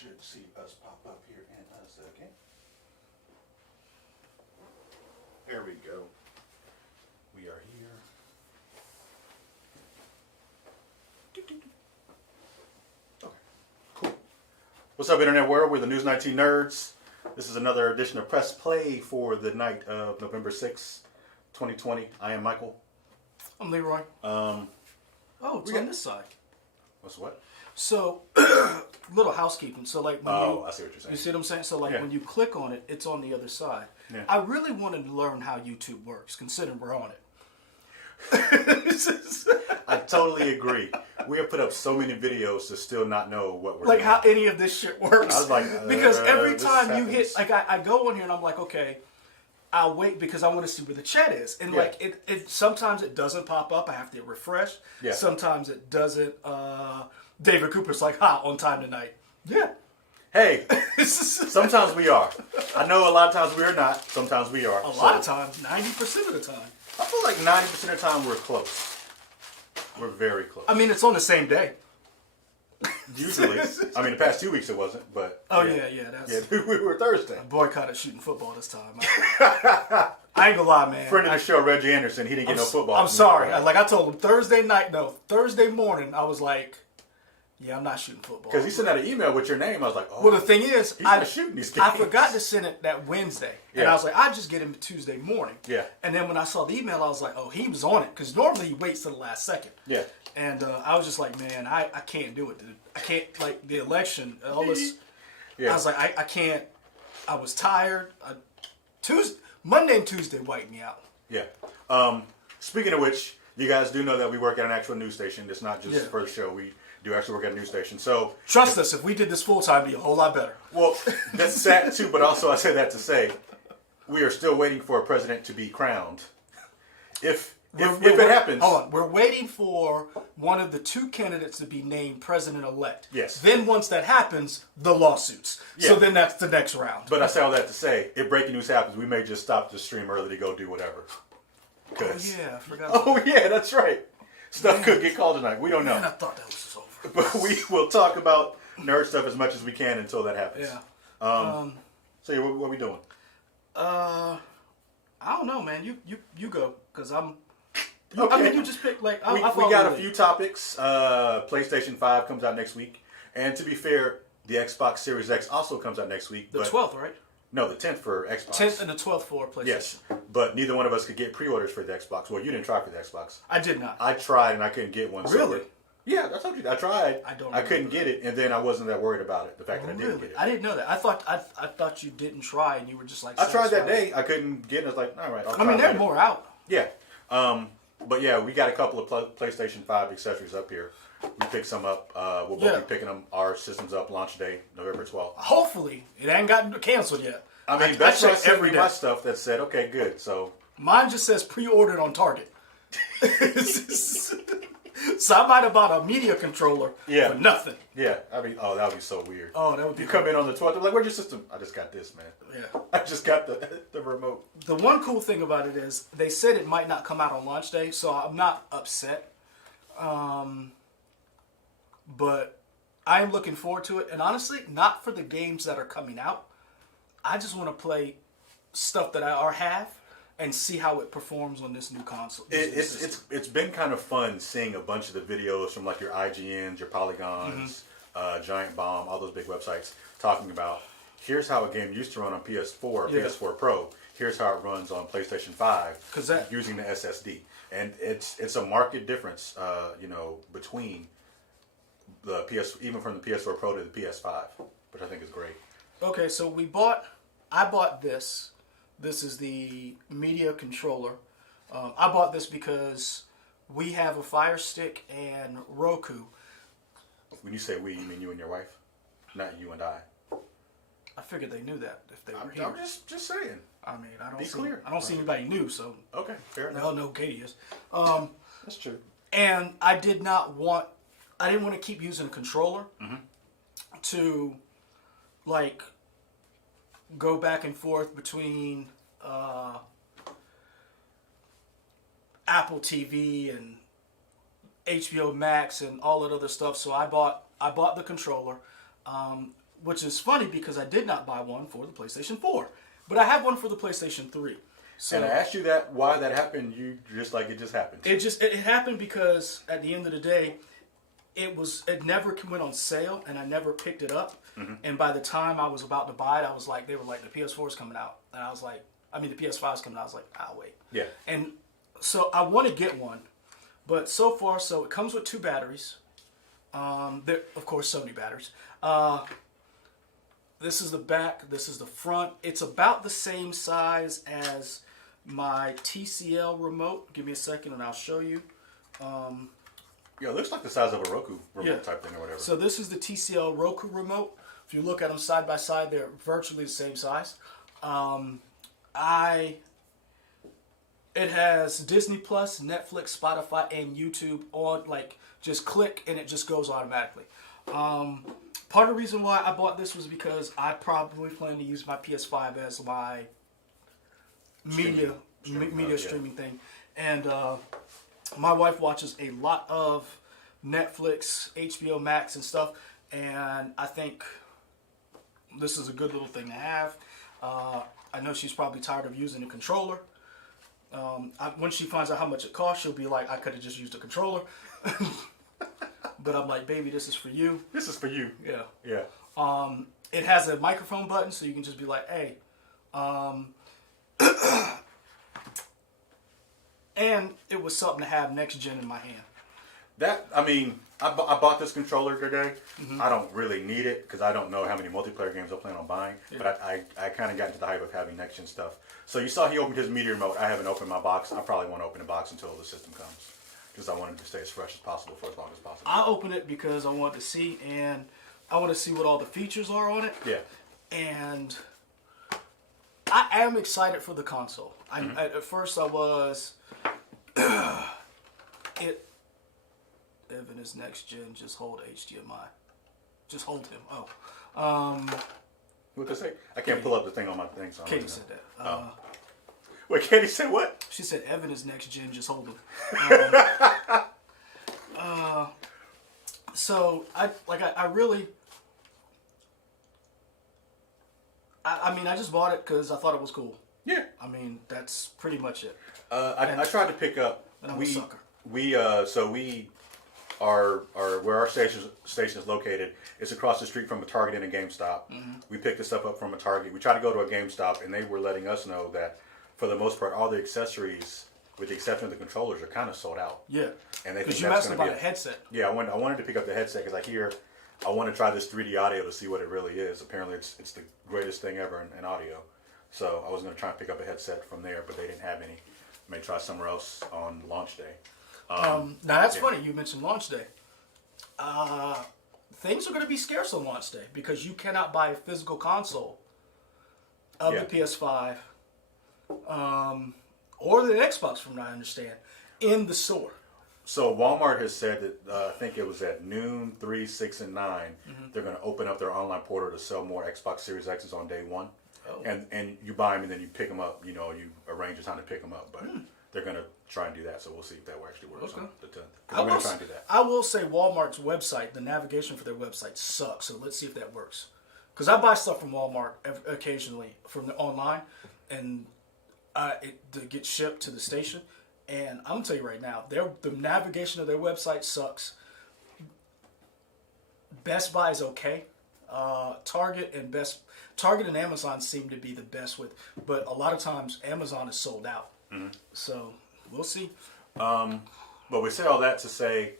should see us pop up here in a second. There we go. We are here. Okay, cool. What's up, Internet World? We're the News 19 Nerds. This is another edition of Press Play for the night of November 6th, 2020. I am Michael. I'm Leroy. Oh, it's on this side. What's what? So, little housekeeping. So, like, when I see what you're saying. You see what I'm saying? So, like, when you click on it, it's on the other side. Yeah. I really wanted to learn how YouTube works, considering we're on it. I totally agree. We have put up so many videos to still not know what we're like doing. how any of this shit works. I was like, because every this time you happens. hit, like, I go on here and I'm like, okay, I'll wait because I want to see where the chat is. And Yeah. like, it sometimes it doesn't pop up. I have to refresh. Yeah. Sometimes it doesn't. David Cooper's like, on time tonight. Yeah. Hey, sometimes we are. I know a lot of times we are not. Sometimes we are. A lot of times, 90% of the time. I feel like 90% of the time we're close. We're very close. I mean, it's on the same day. Usually. I mean, the past 2 weeks it wasn't, but... Oh, yeah. That's, we were Thursday. I boycotted shooting football this time. I ain't gonna lie, man. Friend of the show, Reggie Anderson, he didn't get no football. I'm sorry. I told him Thursday morning, I was like, yeah, I'm not shooting football. Because he sent out an email with your name. I was like, oh. Well, the thing is, he's not shooting these games. I forgot to send it that Wednesday. And Yeah. I was like, I'll just get him Tuesday morning. Yeah. And then when I saw the email, I was like, oh, he was on it. Because normally he waits till the last second. Yeah. And I was just like, man, I can't do it, dude. I can't, like, the election, all this. Yeah. I was like, I can't. I was tired. Monday and Tuesday wiped me out. Yeah. Speaking of which, you guys do know that we work at an actual news station. It's not just for the show. We do actually work at a news station. So Trust us, if we did this full time, it'd be a whole lot better. Well, that's that too, but also I say that to say we are still waiting for a president to be crowned. If it happens. Hold on. We're waiting for one of the two candidates to be named president-elect. Yes. Then once that happens, the lawsuits. Yeah. So then that's the next round. But I say all that to say, if breaking news happens, we may just stop the stream early to go do whatever. Oh, yeah. I forgot. Oh, yeah, that's right. Stuff could get called tonight. We don't know. Man, I thought that was over. But we will talk about nerd stuff as much as we can until that happens. Yeah. So yeah, what are we doing? I don't know, man. You go, because I'm... Okay. I mean, you just pick, like... We got a few topics. PlayStation 5 comes out next week. And to be fair, the Xbox Series X also comes out next week. The 12th, right? No, the 10th for Xbox. 10th and the 12th for PlayStation. Yes, but neither one of us could get pre-orders for the Xbox. Well, you didn't try for the Xbox. I did not. I tried and I couldn't get one. Really? Yeah, I told you. I tried. I couldn't get it, and then I wasn't that worried about it. The fact that I didn't get it. I didn't know that. I thought you didn't try and you were just like... I tried that satisfied. day. I couldn't get it. I was like, all right, I'll try I mean, later. they're more out. Yeah. But yeah, we got a couple of PlayStation 5 accessories up here. We picked some up. We'll both be picking them. Our system's up launch day, November 12th. Hopefully. It ain't gotten canceled yet. I mean, that's what check sent me my stuff that said, okay, good. So mine just says pre-ordered on Target. So I might have bought a media controller for nothing. Yeah, I mean, that would be so weird. Oh, that would be You come in on the 12th, they're like, where's your system? I just got this, man. Yeah. I just got the remote. The one cool thing about it is they said it might not come out on launch day, so I'm not upset. But I am looking forward to it. And honestly, not for the games that are coming out. I just want to play stuff that I already have and see how it performs on this new console. It's been kind of fun seeing a bunch of the videos from like your IGNs, your Polygons, Giant Bomb, all those big websites talking about here's how a game used to run on PS4, PS4 Pro. Here's how it runs on PlayStation 5 using the SSD. And it's a market difference, between the even from the PS4 Pro to the PS5, which I think is great. Okay, so I bought this. This is the media controller. I bought this because we have a Fire Stick and Roku. When you say we, you mean you and your wife? Not you and I. I figured they knew that if they were here. I'm just saying. I mean, I don't clear. I don't see anybody new, so okay, fair enough. They all know who Katie is. That's true. And I didn't want to keep using a controller to like go back and forth between Apple TV and HBO Max and all that other stuff. So I bought the controller. which is funny because I did not buy one for the PlayStation 4, but I have one for the PlayStation 3. So, and I asked you why that happened. You just like it just happened. It happened because at the end of the day, it never went on sale, and I never picked it up. Mm-hmm. And by the time I was about to buy it, I was like, they were like, the PS4 is coming out, and I was like, the PS5 is coming out. I was like, I'll wait. Yeah. And so I want to get one, but so far, it comes with 2 batteries. They're, of course, Sony batteries. This is the back. This is the front. It's about the same size as my TCL remote. Give me a second and I'll show you. Yeah, it looks like the size of a Roku remote type thing or whatever. So this is the TCL Roku Remote. If you look at them side by side, they're virtually the same size. It has Disney Plus, Netflix, Spotify, and YouTube on. Like, just click and it just goes automatically. Part of the reason why I bought this was because I probably plan to use my PS5 as my media streaming thing. And my wife watches a lot of Netflix, HBO Max, and stuff. And I think this is a good little thing to have. I know she's probably tired of using a controller. When she finds out how much it costs, she'll be like, I could have just used a controller. But I'm like, baby, this is for you. This is for you. Yeah. Yeah. It has a microphone button, so you can just be like, hey. And it was something to have next gen in my hand. I bought this controller today. Mm-hmm. I don't really need it because I don't know how many multiplayer games I plan on buying. Yeah. But I kind of got into the hype of having next gen stuff. So you saw he opened his media remote. I haven't opened my box. I probably won't open the box until the system comes, because I want it to stay as fresh as possible for as long as possible. I open it because I want to see, and I want to see what all the features are on it. Yeah. And I am excited for the console. Mm-hmm. At first I was... Evan is next gen, just hold HDMI. Just hold him. What did I say? I can't pull up the thing on my thing. So Katie said that. Wait, Katie said what? She said Evan is next gen, just hold him. So I really... I just bought it because I thought it was cool. Yeah. That's pretty much it. I tried to pick up. And I'm a sucker. We where our station is located. It's across the street from a Target and a GameStop. Mm-hmm. We picked this stuff up from a Target. We tried to go to a GameStop, and they were letting us know that for the most part, all the accessories, with the exception of the controllers, are kind of sold out. Yeah. And they think you that's asked going to about a headset. Yeah, I wanted to pick up the headset because I want to try this 3D audio to see what it really is. Apparently, it's the greatest thing ever in audio. So I was going to try and pick up a headset from there, but they didn't have any. I may try somewhere else on launch day. Now that's funny. You mentioned launch day. Things are going to be scarce on launch day because you cannot buy a physical console of the PS5 or the Xbox, from what I understand, in the store. So Walmart has said that I think it was at noon, 3, 6, and 9. Mm-hmm. They're going to open up their online portal to sell more Xbox Series X's on day 1. Oh. And you buy them and then you pick them up. You arrange a time to pick them up, but they're going to try and do that. So we'll see if that actually works on the 10th. I'm going to try and do that. I will say Walmart's website, the navigation for their website sucks. So let's see if that works. Because I buy stuff from Walmart occasionally from the online, and it gets shipped to the station. And I'm going to tell you right now, the navigation of their website sucks. Best Buy is okay. Target and Amazon seem to be the best but a lot of times Amazon is sold out. Mm-hmm. So we'll see. But we say all that to say,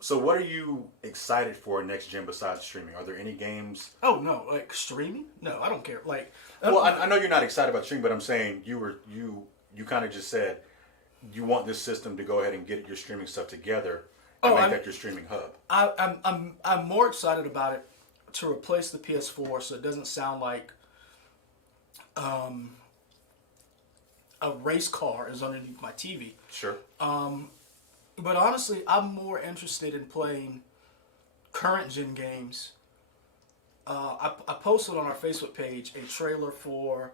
so what are you excited for next gen besides streaming? Are there any games? Oh no, like streaming? No, I don't care. I know you're not excited about streaming, but I'm saying you kind of just said you want this system to go ahead and get your streaming stuff together and make that your streaming hub. I'm more excited about it to replace the PS4, so it doesn't sound like a race car is underneath my TV. Sure. But honestly, I'm more interested in playing current gen games. I posted on our Facebook page a trailer for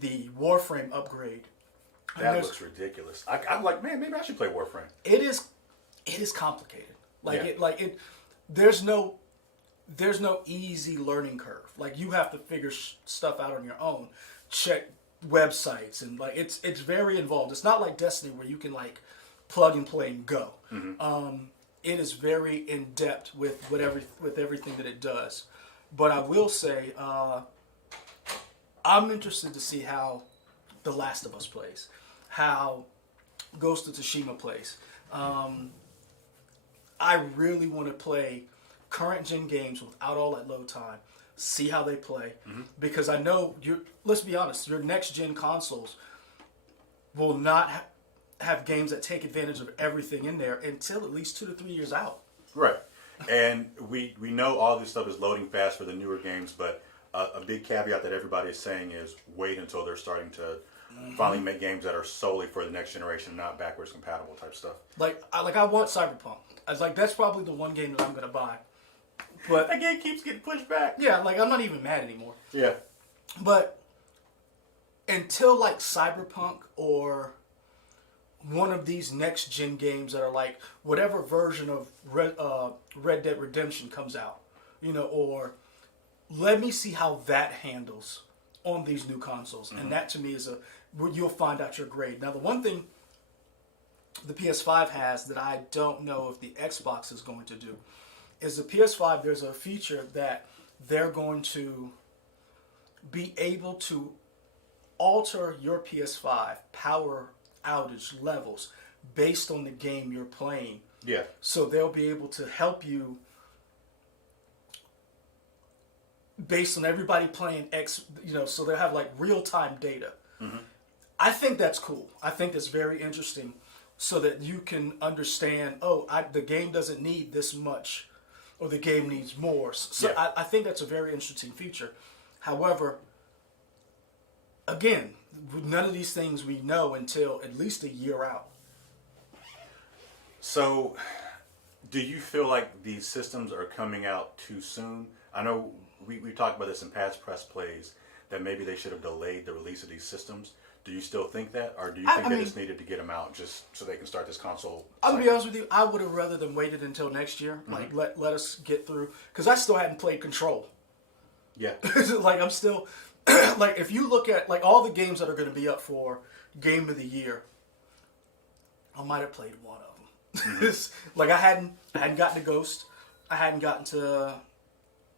the Warframe upgrade. That looks ridiculous. I'm like, man, maybe I should play Warframe. It is complicated. There's no there's no easy learning curve. Like, you have to figure stuff out on your own, check websites, and like it's very involved. It's not like Destiny where you can like plug and play and go. It is very in depth with everything that it does. But I will say, I'm interested to see how The Last of Us plays, how Ghost of Tsushima plays. I really want to play current gen games without all that load time, see how they play, because I know let's be honest, your next gen consoles will not have games that take advantage of everything in there until at least 2 to 3 years out. Right. And we know all this stuff is loading fast for the newer games, but a big caveat that everybody is saying is wait until they're starting to finally make games that are solely for the next generation, not backwards compatible type stuff. Like I want Cyberpunk. I was like, that's probably the one game that I'm going to buy. But that game keeps getting pushed back. Yeah, like I'm not even mad anymore. Yeah. But until like Cyberpunk or one of these next gen games that are like whatever version of Red Dead Redemption comes out, or let me see how that handles on these new consoles. And that to me is you'll find out your grade. Now, the one thing the PS5 has that I don't know if the Xbox is going to do is the PS5, there's a feature that they're going to be able to alter your PS5 power outage levels based on the game you're playing. Yeah. So they'll be able to help you based on everybody playing so they'll have like real-time data. I think that's cool. I think that's very interesting so that you can understand, the game doesn't need this much or the game needs more. So yeah. I think that's a very interesting feature. However, again, none of these things we know until at least a year out. So, do you feel like these systems are coming out too soon? I know we talked about this in past press plays, that maybe they should have delayed the release of these systems. Do you still think that? Or do you think they just needed to get them out just so they can start this console cycle? I'll be honest with you, I would have rather than waited until next year. Like, let us get through. Because I still hadn't played Control. Yeah. Like, I'm still... like, if you look at, like, all the games that are going to be up for Game of the Year, I might have played one of them. Like, I hadn't gotten to Ghost. I hadn't gotten to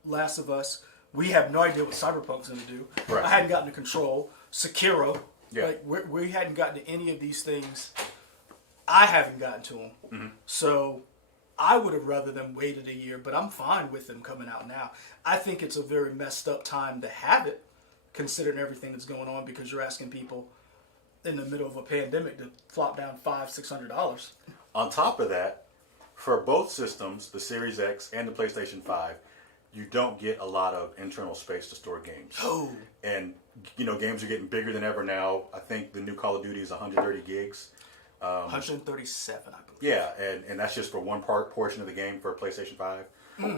Last of Us. We have no idea what Cyberpunk's going to do. Right. I hadn't gotten to Control. Sekiro. Yeah. Like, we hadn't gotten to any of these things. I haven't gotten to them. So I would have rather them waited a year, but I'm fine with them coming out now. I think it's a very messed up time to have it, considering everything that's going on, because you're asking people in the middle of a pandemic to flop down $500-$600. On top of that, for both systems, the Series X and the PlayStation 5, you don't get a lot of internal space to store games. Oh. And, games are getting bigger than ever now. I think the new Call of Duty is 130 gigs. 137, I believe. Yeah, and that's just for one portion of the game for PlayStation 5.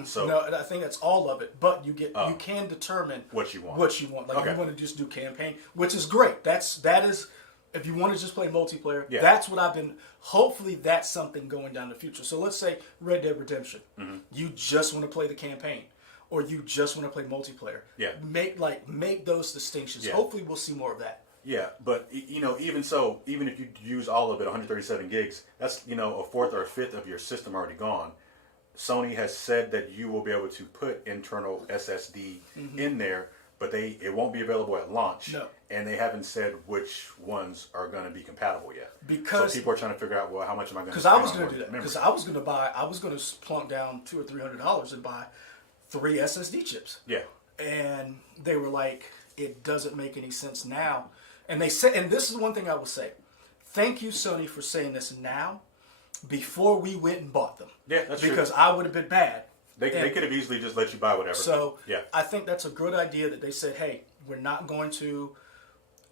So no, I think that's all of it. But you can determine what you want. Like, you want to just do campaign, which is great. That is if you want to just play multiplayer. Yeah. That's what I've been. Hopefully, that's something going down the future. So let's say Red Dead Redemption. You just want to play the campaign, or you just want to play multiplayer. Yeah. Make those distinctions. Yeah. Hopefully, we'll see more of that. Yeah, but even so, even if you use all of it, 137 gigs, that's a fourth or a fifth of your system already gone. Sony has said that you will be able to put internal SSD in there, but it won't be available at launch. No. And they haven't said which ones are going to be compatible yet. Because so people are trying to figure out, well, how much am I going to? Because I was going to do that. Because I was going to plunk down $200 or $300 and buy 3 SSD chips. Yeah. And they were like, it doesn't make any sense now. And they said, and this is one thing I will say. Thank you, Sony, for saying this now, before we went and bought them. Yeah, that's true. Because I would have been bad. They could have easily just let you buy whatever. So yeah. I think that's a good idea that they said, hey, we're not going to.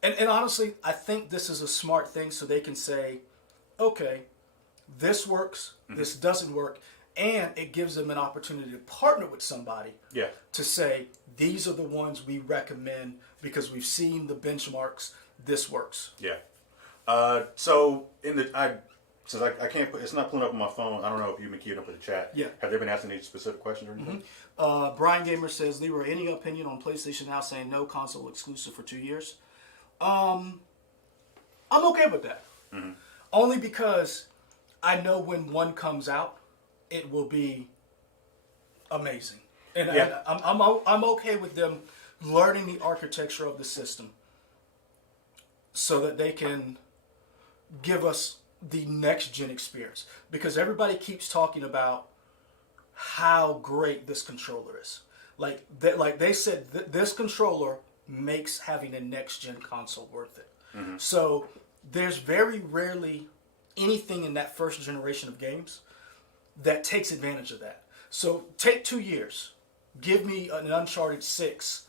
And honestly, I think this is a smart thing so they can say, okay, this works, this doesn't work. And it gives them an opportunity to partner with somebody to say, these are the ones we recommend because we've seen the benchmarks. This works. Yeah. So I since I can't put, it's not pulling up on my phone. I don't know if you've been keeping up with the chat. Yeah. Have they been asking any specific questions or anything? Brian Gamer says, Leroy, any opinion on PlayStation now saying no console exclusive for 2 years? I'm okay with that. Only because I know when one comes out, it will be amazing. And Yeah. I'm okay with them learning the architecture of the system so that they can give us the next gen experience. Because everybody keeps talking about how great this controller is. Like they said, this controller makes having a next gen console worth it. So there's very rarely anything in that first generation of games that takes advantage of that. So take 2 years. Give me an Uncharted 6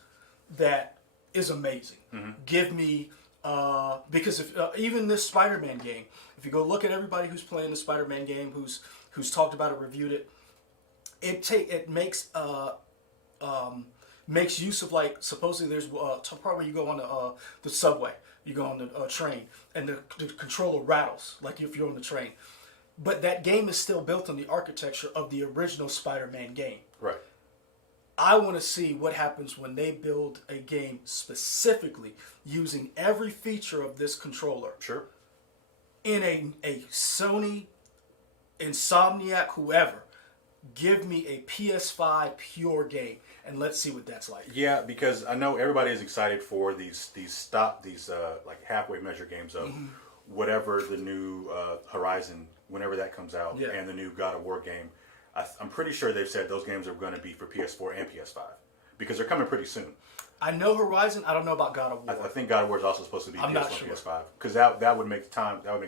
that is amazing. Give me, because if even this Spider-Man game, if you go look at everybody who's playing the Spider-Man game, who's talked about it, reviewed it, it makes use of, like, supposedly there's a part where you go on the subway, you go on the train, and the controller rattles like if you're on the train. But that game is still built on the architecture of the original Spider-Man game. Right. I want to see what happens when they build a game specifically using every feature of this controller. Sure. In a Sony, Insomniac, whoever, give me a PS5 pure game, and let's see what that's like. Yeah, because I know everybody is excited for these like halfway measure games of whatever the new Horizon, whenever that comes out, and the new God of War game. I'm pretty sure they've said those games are going to be for PS4 and PS5 because they're coming pretty soon. I know Horizon. I don't know about God of War. I think God of War is also supposed to be I'm PS4 not and sure. PS5 because that would make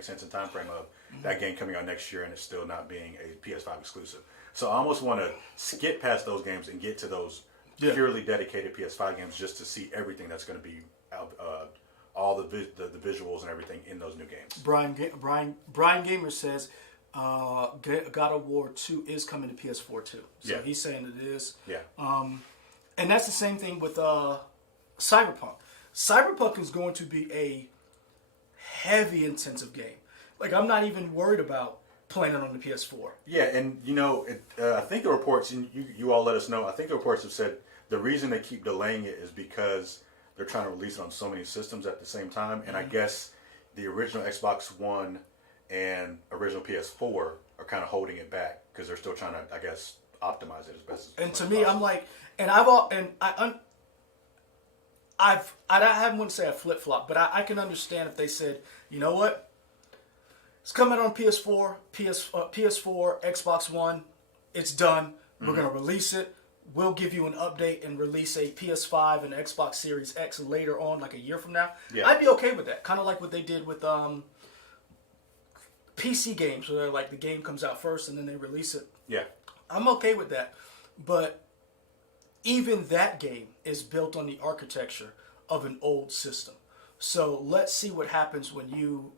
sense in time frame of that game coming out next year and it's still not being a PS5 exclusive. So I almost want to skip past those games and get to those purely dedicated PS5 games just to see everything that's going to be out, all the visuals and everything in those new games. Brian Gamer says God of War 2 is coming to PS4 too. So he's saying it is. Yeah. And that's the same thing with Cyberpunk. Cyberpunk is going to be a heavy intensive game. Like, I'm not even worried about playing it on the PS4. Yeah, and I think the reports, and you all let us know, I think the reports have said the reason they keep delaying it is because they're trying to release it on so many systems at the same time. And I guess the original Xbox One and original PS4 are kind of holding it back because they're still trying to, I guess, optimize it as best as And to much me, as I'm possible. like, I wouldn't say I flip flop, but I can understand if they said, you know what, it's coming on PS4, Xbox One, it's done. We're gonna release it. We'll give you an update and release a PS5 and Xbox Series X later on, like a year from now. Yeah. I'd be okay with that. Kind of like what they did with PC games, where like the game comes out first and then they release it. Yeah. I'm okay with that. But even that game is built on the architecture of an old system. So let's see what happens when you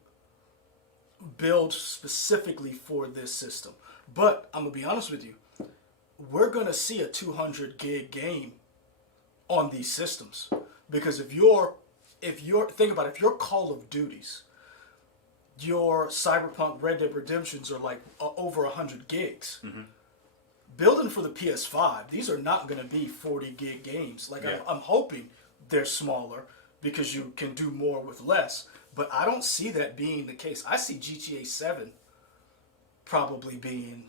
build specifically for this system. But I'm going to be honest with you. We're going to see a 200 gig game on these systems. Because if you're think about it, if your Call of Duties, your Cyberpunk, Red Dead Redemptions are like over 100 gigs. Building for the PS5, these are not going to be 40 gig games. Like, I'm hoping they're smaller because you can do more with less. But I don't see that being the case. I see GTA 7 probably being,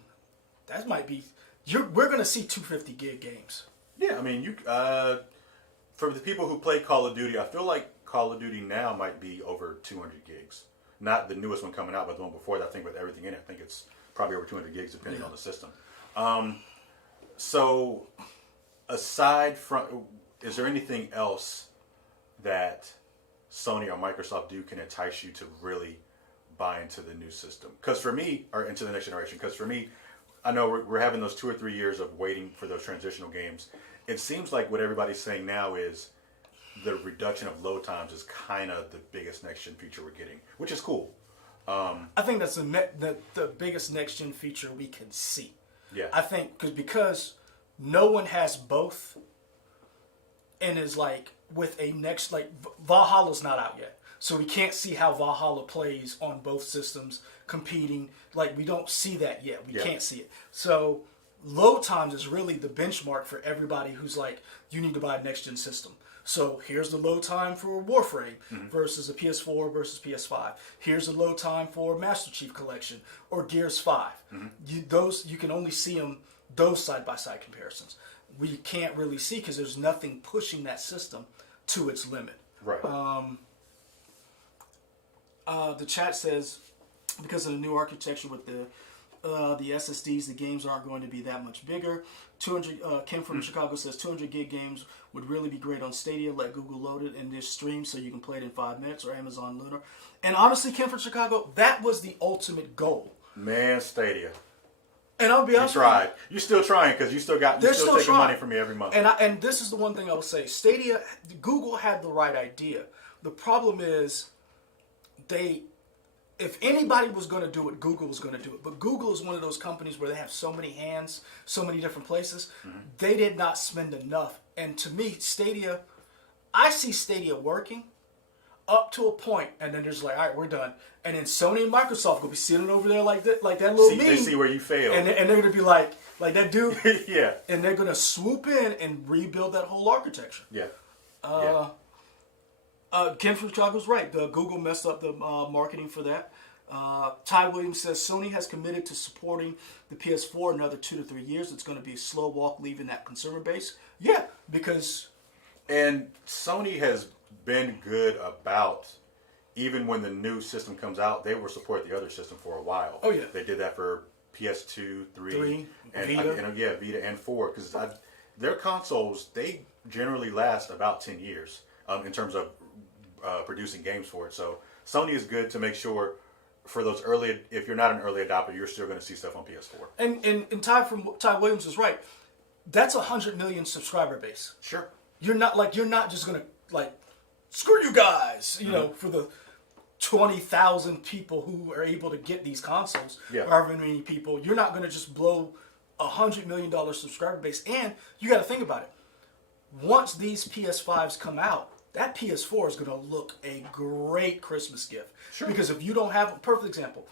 that might be, we're going to see 250 gig games. Yeah, I mean, for the people who play Call of Duty, I feel like Call of Duty now might be over 200 gigs. Not the newest one coming out, but the one before that. I think with everything in it, I think it's probably over 200 gigs depending on the system. So, aside from, is there anything else that Sony or Microsoft do can entice you to really buy into the new system? Because for me, or into the next generation, because for me, I know we're having those 2 or 3 years of waiting for those transitional games. It seems like what everybody's saying now is the reduction of load times is kind of the biggest next-gen feature we're getting, which is cool. I think that's the biggest next-gen feature we can see. Yeah. I think because no one has both and is like with a next, like Valhalla's not out yet. So we can't see how Valhalla plays on both systems competing. Like, we don't see that yet. We can't see it. So load times is really the benchmark for everybody who's like, you need to buy a next-gen system. So here's the load time for Warframe versus a PS4 versus PS5. Here's the load time for Master Chief Collection or Gears 5. You can only see them, those side-by-side comparisons. We can't really see because there's nothing pushing that system to its limit. Right. The chat says, because of the new architecture with the SSDs, the games aren't going to be that much bigger. 200. Kim from Chicago says 200 gig games would really be great on Stadia. Let Google load it and just stream so you can play it in 5 minutes, or Amazon Luna. And honestly, Kim from Chicago, that was the ultimate goal. Man, Stadia. And I'll be honest, you tried. You're still trying because you still taking money from me every month. And this is the one thing I will say: Stadia, Google had the right idea. The problem is, if anybody was going to do it, Google was going to do it. But Google is one of those companies where they have so many hands, so many different places. They did not spend enough. And to me, Stadia, I see Stadia working up to a point, and then there's like, all right, we're done. And then Sony and Microsoft will be sitting over there like that little meme. They see where you failed. And they're going to be like that dude. Yeah. And they're going to swoop in and rebuild that whole architecture. Yeah. Kim from Chicago's right. Google messed up the marketing for that. Ty Williams says Sony has committed to supporting the PS4 another 2 to 3 years. It's going to be a slow walk leaving that consumer base. Yeah, because... And Sony has been good about, even when the new system comes out, they will support the other system for a while. Oh, yeah. They did that for PS2, 3 and Vita. Vita and 4. Because their consoles, they generally last about 10 years in terms of producing games for it. So Sony is good to make sure for those early, if you're not an early adopter, you're still going to see stuff on PS4. And Ty Williams is right. That's 100 million subscriber base. Sure. You're not just going to screw you guys, you know, for the 20,000 people who are able to get these consoles, however many people. You're not going to just blow $100 million subscriber base. And you got to think about it. Once these PS5s come out, that PS4 is going to look a great Christmas gift. Sure. Because if you don't have a perfect example,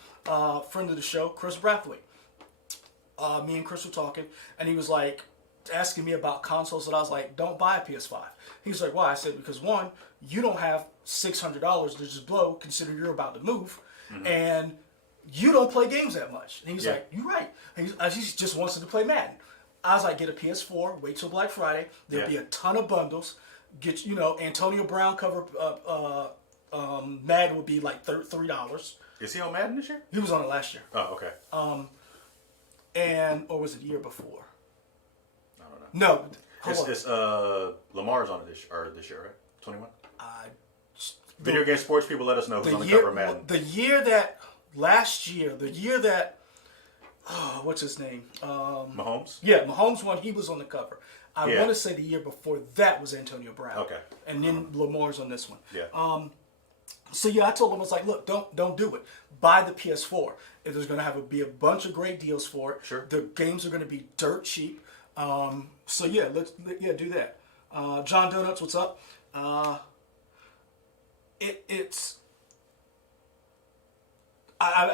friend of the show, Chris Brathwaite, me and Chris were talking, and he was like asking me about consoles, and I was like, don't buy a PS5. He was like, why? I said, because one, you don't have $600 to just blow, considering you're about to move, and you don't play games that much. And he was like, you're right. He just wants to play Madden. I was like, get a PS4, wait till Black Friday. There'll be a ton of bundles. Get, Antonio Brown cover Madden would be like $3. Is he on Madden this year? He was on it last year. Oh, okay. Or was it the year before? I don't know. No. It's Lamar's on it this year, right? 21? Video game sports people, let us know who's on the cover of Madden. Last year, what's his name? Mahomes? Yeah, Mahomes won. He was on the cover. I want to say the year before that was Antonio Brown. Okay. And then Lamar's on this one. Yeah. So I told him, I was like, look, don't do it. Buy the PS4. If there's going to be a bunch of great deals for it. Sure. The games are going to be dirt cheap. So yeah, do that. John Donuts, what's up? I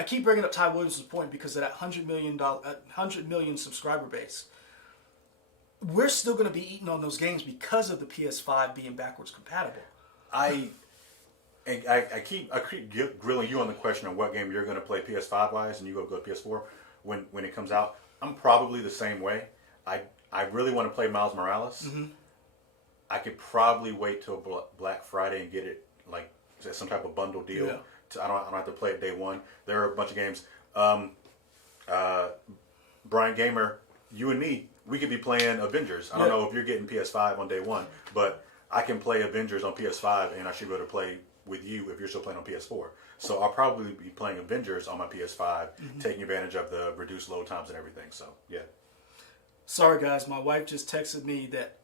keep bringing up Ty Williams' point because of that $100 million subscriber base. We're still going to be eating on those games because of the PS5 being backwards compatible. I keep grilling you on the question of what game you're going to play PS5 wise, and you go PS4 when it comes out. I'm probably the same way. I really want to play Miles Morales. I could probably wait till Black Friday and get it like some type of bundle deal. Yeah. I don't have to play it day one. There are a bunch of games. Brian Gamer, you and me, we could be playing Avengers. I don't know if you're getting PS5 on day one, but I can play Avengers on PS5, and I should be able to play with you if you're still playing on PS4. So I'll probably be playing Avengers on my PS5, taking advantage of the reduced load times and everything. So, yeah. Sorry, guys. My wife just texted me that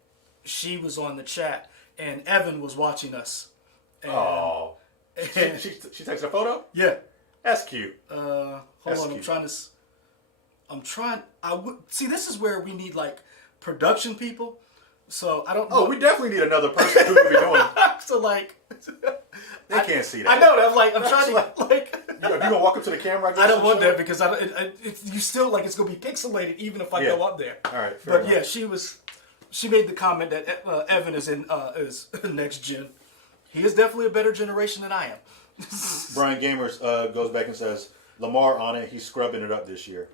she was on the chat, and Evan was watching us. Oh. She takes a photo? Yeah. That's cute. Hold on. See, this is where we need, production people. So, I don't know. Oh, we definitely need another person who could be doing. So, They can't see that. I know that. I'm trying to like. You gonna walk up to the camera? I don't want that because you still it's gonna be pixelated even if I go up there. All right. But yeah, she made the comment that Evan is is next gen. He is definitely a better generation than I am. Brian Gamers goes back and says, Lamar on it, he's scrubbing it up this year.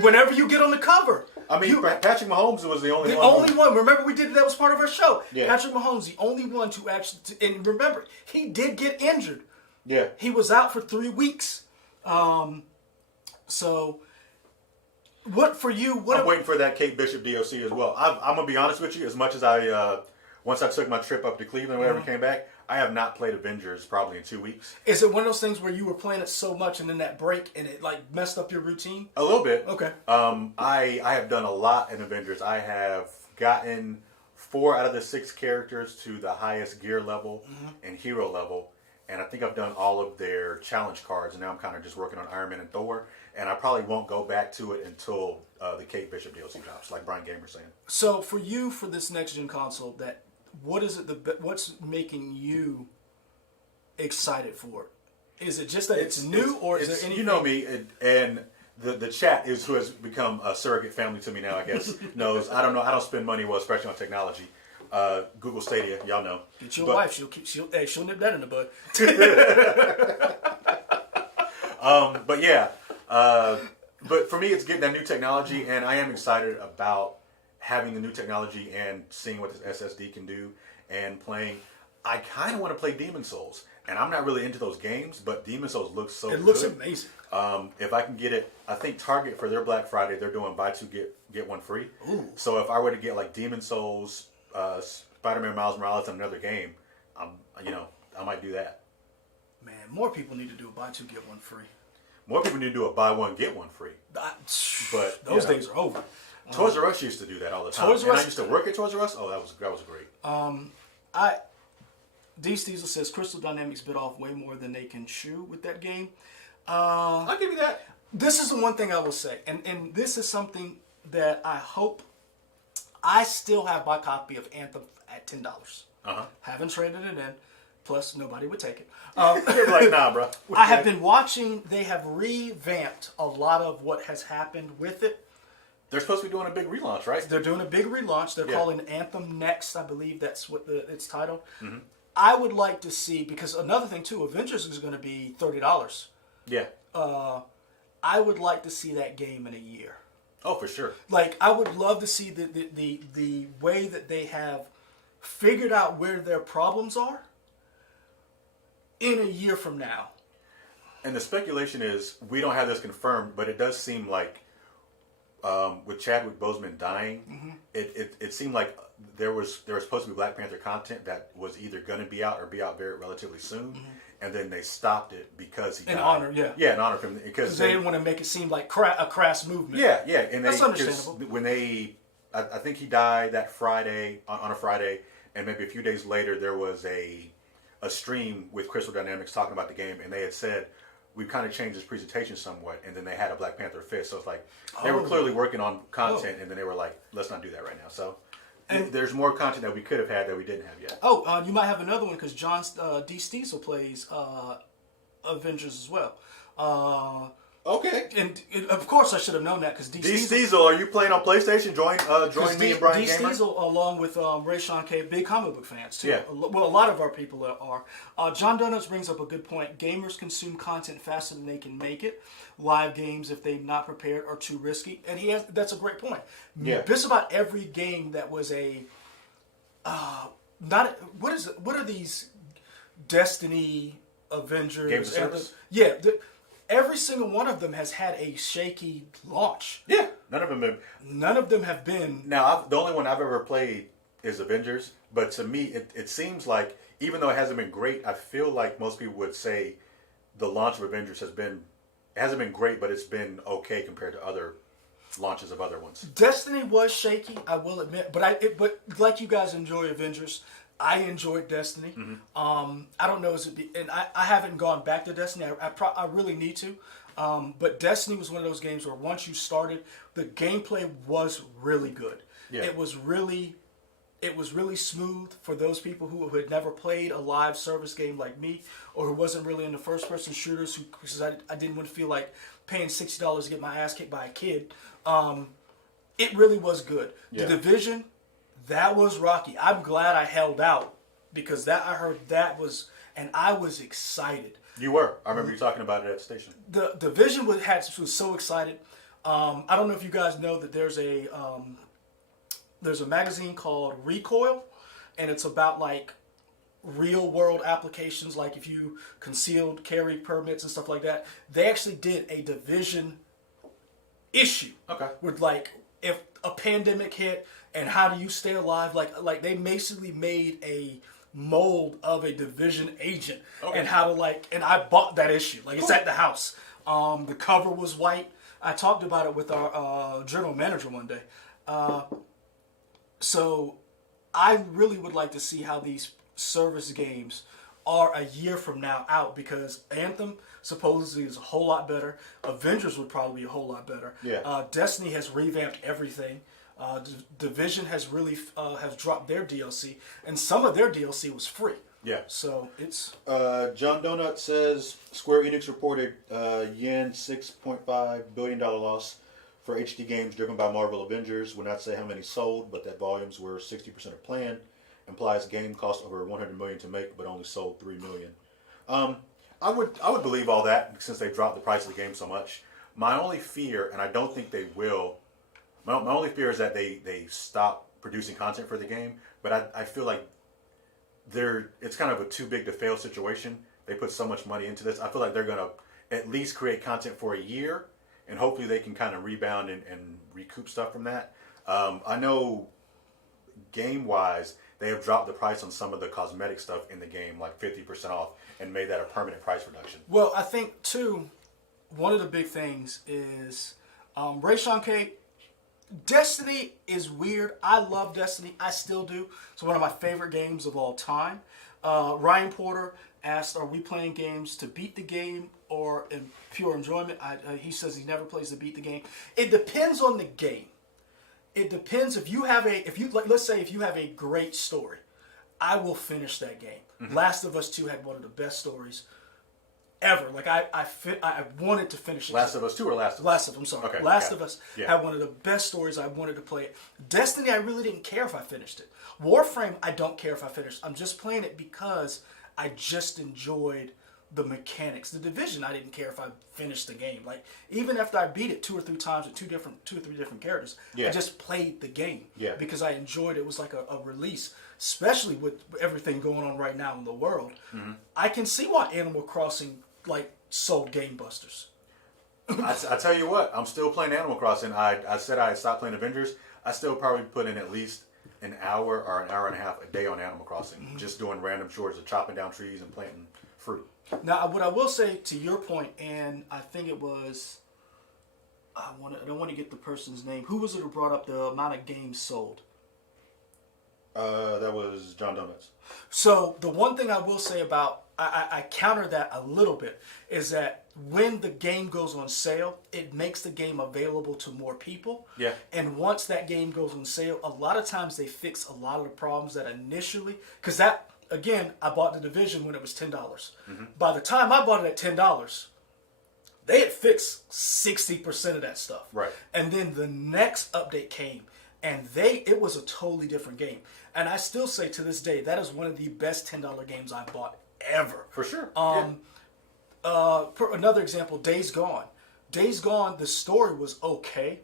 Whenever you get on the cover. I mean, Patrick Mahomes was the only one. The only one. Remember we did that was part of our show. Yeah. Patrick Mahomes, the only one to actually, and remember, he did get injured. Yeah. He was out for 3 weeks. So, what for you? I'm waiting for that Kate Bishop DOC as well. I'm going to be honest with you, as much as I, once I took my trip up to Cleveland, whenever came back, I have not played Avengers probably in 2 weeks. Is it one of those things where you were playing it so much and then that break and it messed up your routine? A little bit. Okay. I have done a lot in Avengers. I have gotten 4 out of the 6 characters to the highest gear level and hero level. And I think I've done all of their challenge cards. And now I'm kind of just working on Iron Man and Thor. And I probably won't go back to it until the Kate Bishop DLC drops, like Brian Gamer's saying. So for you, for this next gen console, what is it? What's making you excited for it? Is it just that it's new, or is there anything? You know me, and the chat is who has become a surrogate family to me now. I guess knows. I don't know. I don't spend money, especially on technology. Google Stadia, y'all know. Get your wife. She'll nip that in the bud. But yeah. But for me, it's getting that new technology, and I am excited about having the new technology and seeing what this SSD can do and playing. I kind of want to play Demon Souls, and I'm not really into those games, but Demon Souls looks so good. It looks amazing. If I can get it, I think Target for their Black Friday, they're doing buy 2 get 1 free. Ooh. So if I were to get like Demon Souls, Spider-Man Miles Morales, and another game, I might do that. Man, more people need to do a buy 2 get 1 free. More people need to do a buy 1 get 1 free. But those days are over. Toys R Us used to do that all the time. Toys R Us, I used to work at Toys R Us. Oh, that was great. D. Steezel says Crystal Dynamics bit off way more than they can chew with that game. I'll give you that. This is the one thing I will say, and this is something that I hope. I still have my copy of Anthem at $10. Haven't traded it in. Plus, nobody would take it. You're like, nah, bro. I have been watching. They have revamped a lot of what has happened with it. They're supposed to be doing a big relaunch, right? They're doing a big relaunch. They're calling Anthem Next. I believe that's what it's titled. I would like to see, because another thing too, Avengers is going to be $30. Yeah. I would like to see that game in a year. Oh, for sure. Like, I would love to see the way that they have figured out where their problems are in a year from now. And the speculation is, we don't have this confirmed, but it does seem like with Chadwick Boseman dying, it seemed like there was supposed to be Black Panther content that was either going to be out or be out very relatively soon, and then they stopped it because he died. In honor of him, because they didn't want to make it seem like a crass movement. And that's understandable. When I think he died that Friday on a Friday, and maybe a few days later there was a stream with Crystal Dynamics talking about the game, and they had said, we've kind of changed this presentation somewhat, and then they had a Black Panther fist. So it's like they were clearly working on content, and then they were like, let's not do that right now. So there's more content that we could have had that we didn't have yet. You might have another one because John D. Steezel plays Avengers as well. Okay. And of course I should have known that because D. Steezel, are you playing on PlayStation? Join me and Brian D. Gamer. Steezel, along with Ray Sean K, big comic book fans too. Yeah. Well, a lot of our people are. John Donuts brings up a good point. Gamers consume content faster than they can make it. Live games, if they're not prepared, are too risky. And that's a great point. Yeah. Just about every game that was what are these Destiny, Avengers, Games of service? Yeah. Every single one of them has had a shaky launch. Yeah, none of them have been. Now, the only one I've ever played is Avengers, but to me, it seems like, even though it hasn't been great, I feel like most people would say the launch of Avengers hasn't been great, but it's been okay compared to other launches of other ones. Destiny was shaky, I will admit, but like you guys enjoy Avengers, I enjoyed Destiny. I don't know, and I haven't gone back to Destiny. I really need to. But Destiny was one of those games where once you started, the gameplay was really good. Yeah. It was really It was really smooth for those people who had never played a live service game like me, or who wasn't really into first-person shooters, because I didn't want to feel like paying $60 to get my ass kicked by a kid. It really was good. Yeah. The Division, that was rocky. I'm glad I held out, because I heard that was, and I was excited. You were. I remember you talking about it at the station. The Division was so excited. I don't know if you guys know that there's a magazine called Recoil, and it's about like real world applications, like if you concealed carry permits and stuff like that. They actually did a Division issue. Okay. With like, if a pandemic hit and how do you stay alive, like they basically made a mold of a Division agent. Okay. And how to and I bought that issue. Like, it's at the house. The cover was white. I talked about it with our general manager one day. So I really would like to see how these service games are a year from now out, because Anthem supposedly is a whole lot better. Avengers would probably be a whole lot better. Yeah. Destiny has revamped everything. Division has really has dropped their DLC, and some of their DLC was free. Yeah. So it's... John Donut says Square Enix reported yen $6.5 billion loss for HD games driven by Marvel Avengers. Would not say how many sold, but that volumes were 60% of plan. Implies game cost over $100 million to make, but only sold $3 million. I would believe all that, since they dropped the price of the game so much. My only fear, and I don't think they will, my only fear is that they stop producing content for the game. But I feel like it's kind of a too big to fail situation. They put so much money into this. I feel like they're gonna at least create content for a year, and hopefully they can kind of rebound and recoup stuff from that. I know game wise, they have dropped the price on some of the cosmetic stuff in the game, like 50% off, and made that a permanent price reduction. Well, I think too, one of the big things is Rayshawn K. Destiny is weird. I love Destiny. I still do. It's one of my favorite games of all time. Ryan Porter asked, are we playing games to beat the game or in pure enjoyment? He says he never plays to beat the game. It depends on the game. It depends if you have let's say if you have a great story, I will finish that game. Mm-hmm. Last of Us 2 had one of the best stories ever. Like I wanted to finish it. Last of Us 2 or Last of Us? Last of Us, I'm sorry. Okay, Last of Us had one of the best stories. I wanted to play it. Destiny, I really didn't care if I finished it. Warframe, I don't care if I finished. I'm just playing it because I just enjoyed the mechanics. The Division, I didn't care if I finished the game. Like, even after I beat it 2 or 3 times with two or three different characters, I just played the game because I enjoyed it. It was like a release, especially with everything going on right now in the world. Mm-hmm. I can see why Animal Crossing sold gangbusters. I tell you what, I'm still playing Animal Crossing. I said I had stopped playing Avengers. I still probably put in at least an hour or an hour and a half a day on Animal Crossing, just doing random chores of chopping down trees and planting fruit. Now, what I will say to your point, and I think it was, I don't want to get the person's name. Who was it who brought up the amount of games sold? That was John Donuts. So the one thing I will say about, I counter that a little bit, is that when the game goes on sale, it makes the game available to more people. Yeah. And once that game goes on sale, a lot of times they fix a lot of the problems that initially, because that, again, I bought the Division when it was $10. Mm-hmm. By the time I bought it at $10, they had fixed 60% of that stuff. Right. And then the next update came, and it was a totally different game. And I still say to this day, that is one of the best $10 games I bought ever. For sure. Another example, Days Gone. Days Gone, the story was okay.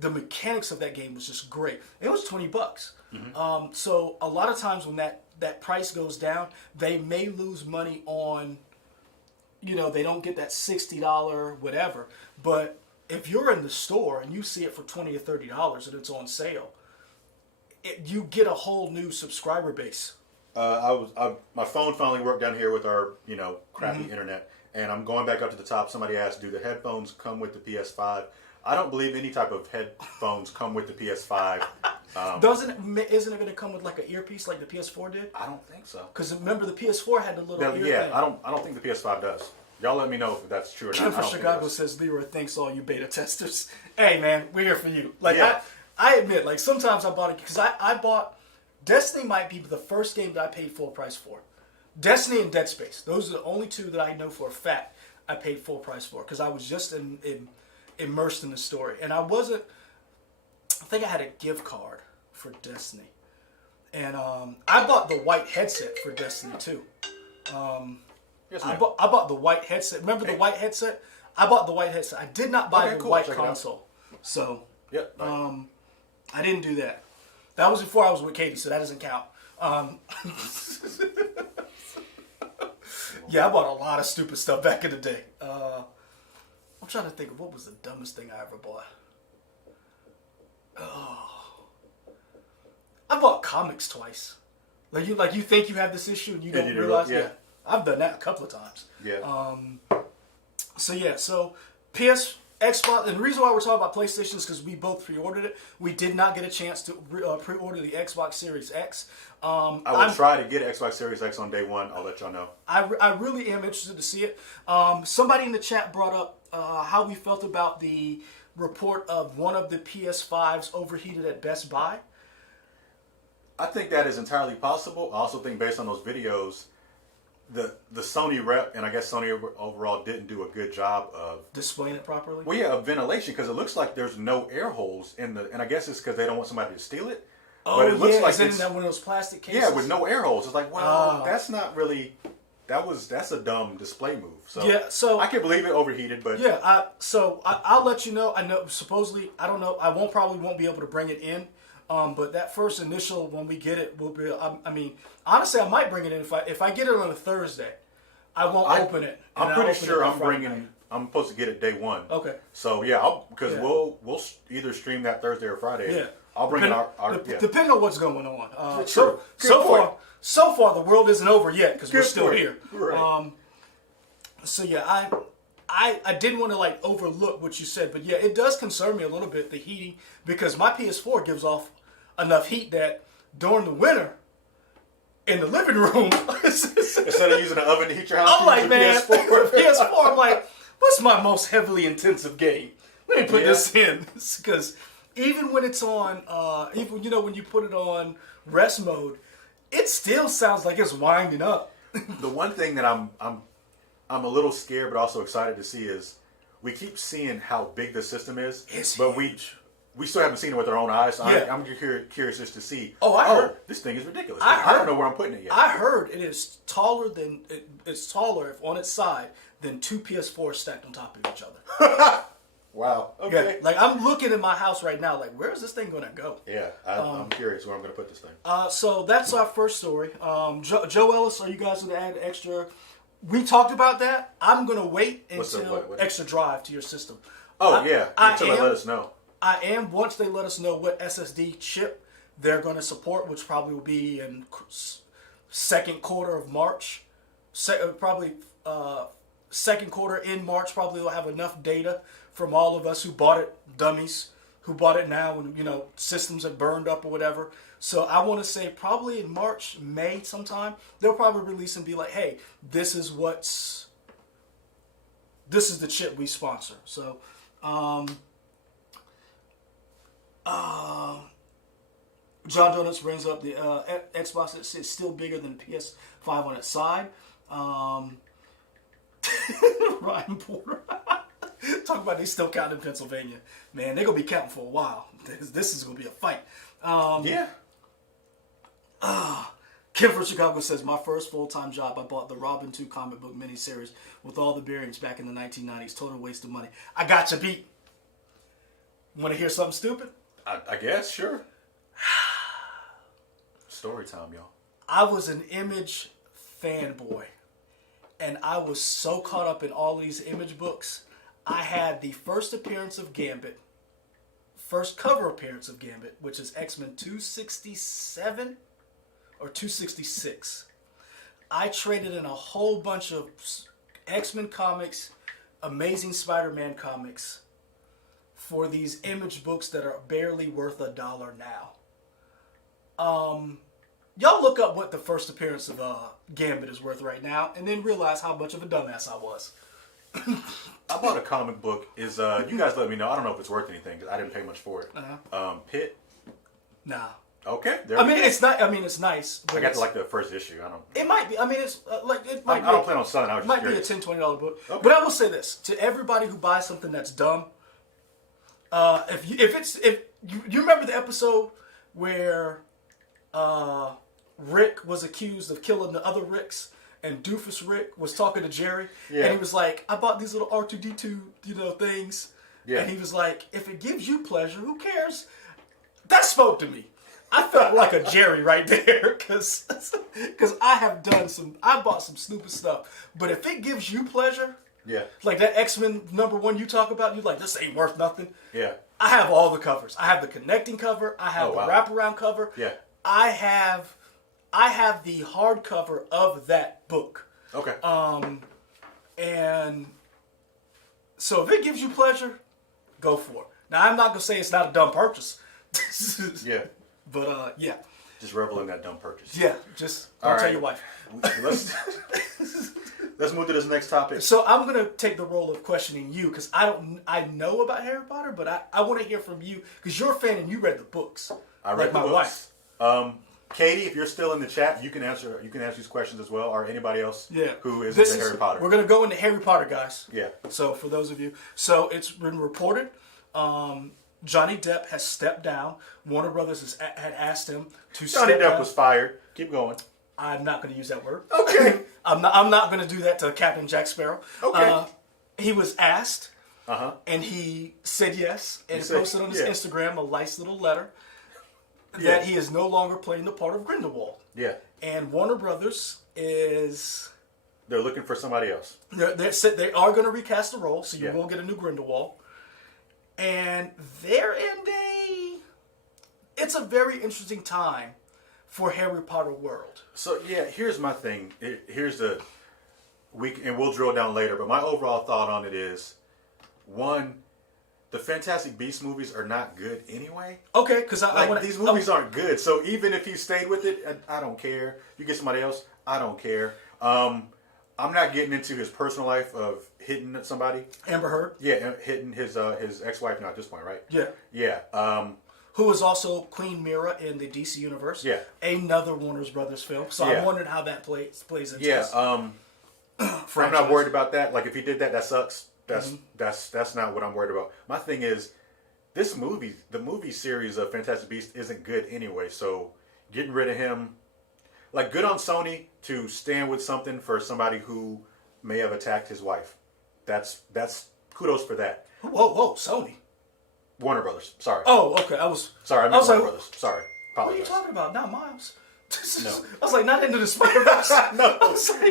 The mechanics of that game was just great. It was $20. Mm-hmm. So a lot of times when that price goes down, they may lose money on, they don't get that $60 whatever. But if you're in the store and you see it for $20 or $30 and it's on sale, you get a whole new subscriber base. My phone finally worked down here with our, crappy internet, and I'm going back up to the top. Somebody asked, do the headphones come with the PS5? I don't believe any type of headphones come with the PS5. Isn't it going to come with like an earpiece like the PS4 did? I don't think so. Because remember the PS4 had the little ear thing. I don't think the PS5 does. Y'all let me know if that's true or not. Jennifer Chicago says, Leroy, thanks all you beta testers. Hey man, we're here for you. I admit, sometimes I bought it because I bought Destiny might be the first game that I paid full price for. Destiny and Dead Space. Those are the only two that I know for a fact I paid full price for because I was just immersed in the story. And I think I had a gift card for Destiny. And I bought the white headset for Destiny too. Yes, I bought the white headset. Remember the white headset? I bought the white headset. I did not buy the white console. So, yep, right. I didn't do that. That was before I was with Katie, so that doesn't count. Yeah, I bought a lot of stupid stuff back in the day. I'm trying to think of what was the dumbest thing I ever bought. I bought comics twice. Like you think you have this issue and you don't realize. Yeah, I've done that a couple of times. Yeah. So Xbox, and the reason why we're talking about PlayStation is because we both pre-ordered it. We did not get a chance to pre-order the Xbox Series X. I will try to get Xbox Series X on day one. I'll let y'all know. I really am interested to see it. Somebody in the chat brought up how we felt about the report of one of the PS5s overheated at Best Buy. I think that is entirely possible. I also think based on those videos, the Sony rep, and I guess Sony overall didn't do a good job of displaying it properly. Well, yeah, of ventilation, because it looks like there's no air holes in the, and I guess it's because they don't want somebody to steal it. Oh, but it looks like it's in one of those plastic cases. Yeah, with no air holes. It's like, well, that's not really. That's a dumb display move. So yeah, so I can believe it overheated, but yeah. I'll let you know. I know supposedly I don't know. I probably won't be able to bring it in. But that first initial, when we get it, will be. I mean, honestly, I might bring it in if I get it on a Thursday. I won't open it. I'm pretty sure I'm supposed to get it day one. Okay. So yeah, because we'll either stream that Thursday or Friday. Yeah. I'll bring depending on what's going on. True. So far the world isn't over yet because we're still here. Right. So yeah, I didn't want to overlook what you said, but yeah, it does concern me a little bit, the heating, because my PS4 gives off enough heat that during the winter in the living room, instead of using an oven to heat your house, I'm like, man, PS4. I'm like, what's my most heavily intensive game? Let me put this in, because even when it's on, even when you put it on rest mode, it still sounds like it's winding up. The one thing that I'm a little scared, but also excited to see is we keep seeing how big the system is, but we still haven't seen it with our own eyes. So I'm curious just to see. I heard this thing is ridiculous. I don't know where I'm putting it yet. I heard it is taller it's taller on its side than two PS4s stacked on top of each other. Wow. Okay. Yeah, I'm looking in my house right now. Where is this thing going to go? Yeah, I'm curious where I'm going to put this thing. So that's our first story. Joe Ellis, are you guys going to add extra? We talked about that. I'm going to wait until extra drive to your system. Until they let us know. I am, once they let us know what SSD chip they're going to support, which probably will be in second quarter of March. Probably second quarter in March, probably will have enough data from all of us who bought it, dummies, who bought it now when, systems have burned up or whatever. So I want to say probably in March, May sometime, they'll probably release and be like, hey, this is the chip we sponsor. So, John Donuts brings up the Xbox is still bigger than PS5 on its side. Ryan Porter. Talk about they still counting in Pennsylvania. Man, they're going to be counting for a while. This is going to be a fight. Kim from Chicago says, my first full-time job, I bought the Robin 2 comic book miniseries with all the variants back in the 1990s. Total waste of money. I got you beat. Want to hear something stupid? I guess, sure. Story time, y'all. I was an Image fanboy, and I was so caught up in all these Image books. I had the first appearance of Gambit, first cover appearance of Gambit, which is X-Men 267 or 266. I traded in a whole bunch of X-Men comics, Amazing Spider-Man comics, for these Image books that are barely worth $1 now. Y'all look up what the first appearance of Gambit is worth right now, and then realize how much of a dumbass I was. I bought a comic book. You guys let me know. I don't know if it's worth anything because I didn't pay much for it. Pitt? Nah. Okay. I mean, it's not. I mean, it's nice. I got to like the first issue. I don't. It might be. I mean, it's like it might. I don't plan on selling. I was It just might be a curious. $10-$20 book. Okay. But I will say this to everybody who buys something that's dumb. If you remember the episode where Rick was accused of killing the other Ricks, and Doofus Rick was talking to Jerry, Yeah. and he was like, "I bought these little R2D2, things," Yeah. and he was like, "If it gives you pleasure, who cares?" That spoke to me. I felt like a Jerry right there, because I bought some stupid stuff, but if it gives you pleasure. Yeah. Like that X-Men #1 you talk about, you're like, this ain't worth nothing. Yeah. I have all the covers. I have the connecting cover. I have the wow. wraparound cover. Yeah. I have the hardcover of that book. Okay. And so if it gives you pleasure, go for it. Now I'm not gonna say it's not a dumb purchase. Yeah. But yeah. Just revel in that dumb purchase. Yeah. Just don't All tell right. your wife. Let's move to this next topic. So I'm gonna take the role of questioning you because I know about Harry Potter, but I want to hear from you because you're a fan and you read the books. I read like the my books. wife. Katie, if you're still in the chat, you can answer these questions as well, or anybody else Yeah. who is This into Harry Potter. We're gonna go into Harry Potter, guys. Yeah. So for those of you, so it's been reported. Johnny Depp has stepped down. Warner Brothers had asked him to Johnny step Depp down. was fired. Keep going. I'm not going to use that word. Okay. I'm not going to do that to Captain Jack Sparrow. Okay. He was asked, Uh-huh. and he said yes, and said- posted on his yeah. Instagram a nice little letter Yeah. that he is no longer playing the part of Grindelwald. Yeah. And Warner Brothers is They're looking for somebody else. they said they are going to recast the role, so you Yeah. will get a new Grindelwald. And they're in it's a very interesting time for Harry Potter world. So yeah, here's my thing. Here's the and we'll drill down later. But my overall thought on it is, one, the Fantastic Beasts movies are not good anyway. Okay, because These movies aren't good. So even if he stayed with it, I don't care. You get somebody else, I don't care. I'm not getting into his personal life of hitting somebody. Amber Heard. Yeah, hitting his ex-wife now at this point, right? Yeah. Yeah. Who is also Queen Mira in the DC universe. Yeah. Another Warner Brothers film. So Yeah. I'm wondering how that plays into Yeah. this I'm not worried about that. Like if he did that, that sucks. That's not what I'm worried about. My thing is, the movie series of Fantastic Beasts isn't good anyway. So getting rid of him, like good on Sony to stand with something for somebody who may have attacked his wife. That's kudos for that. Whoa, Sony. Warner Brothers. Sorry. Oh, okay. I was Sorry, I meant was Warner like, Brothers. Sorry. what are you Apologize. talking about? Not Miles. No. I was like, not into the Spider-Verse.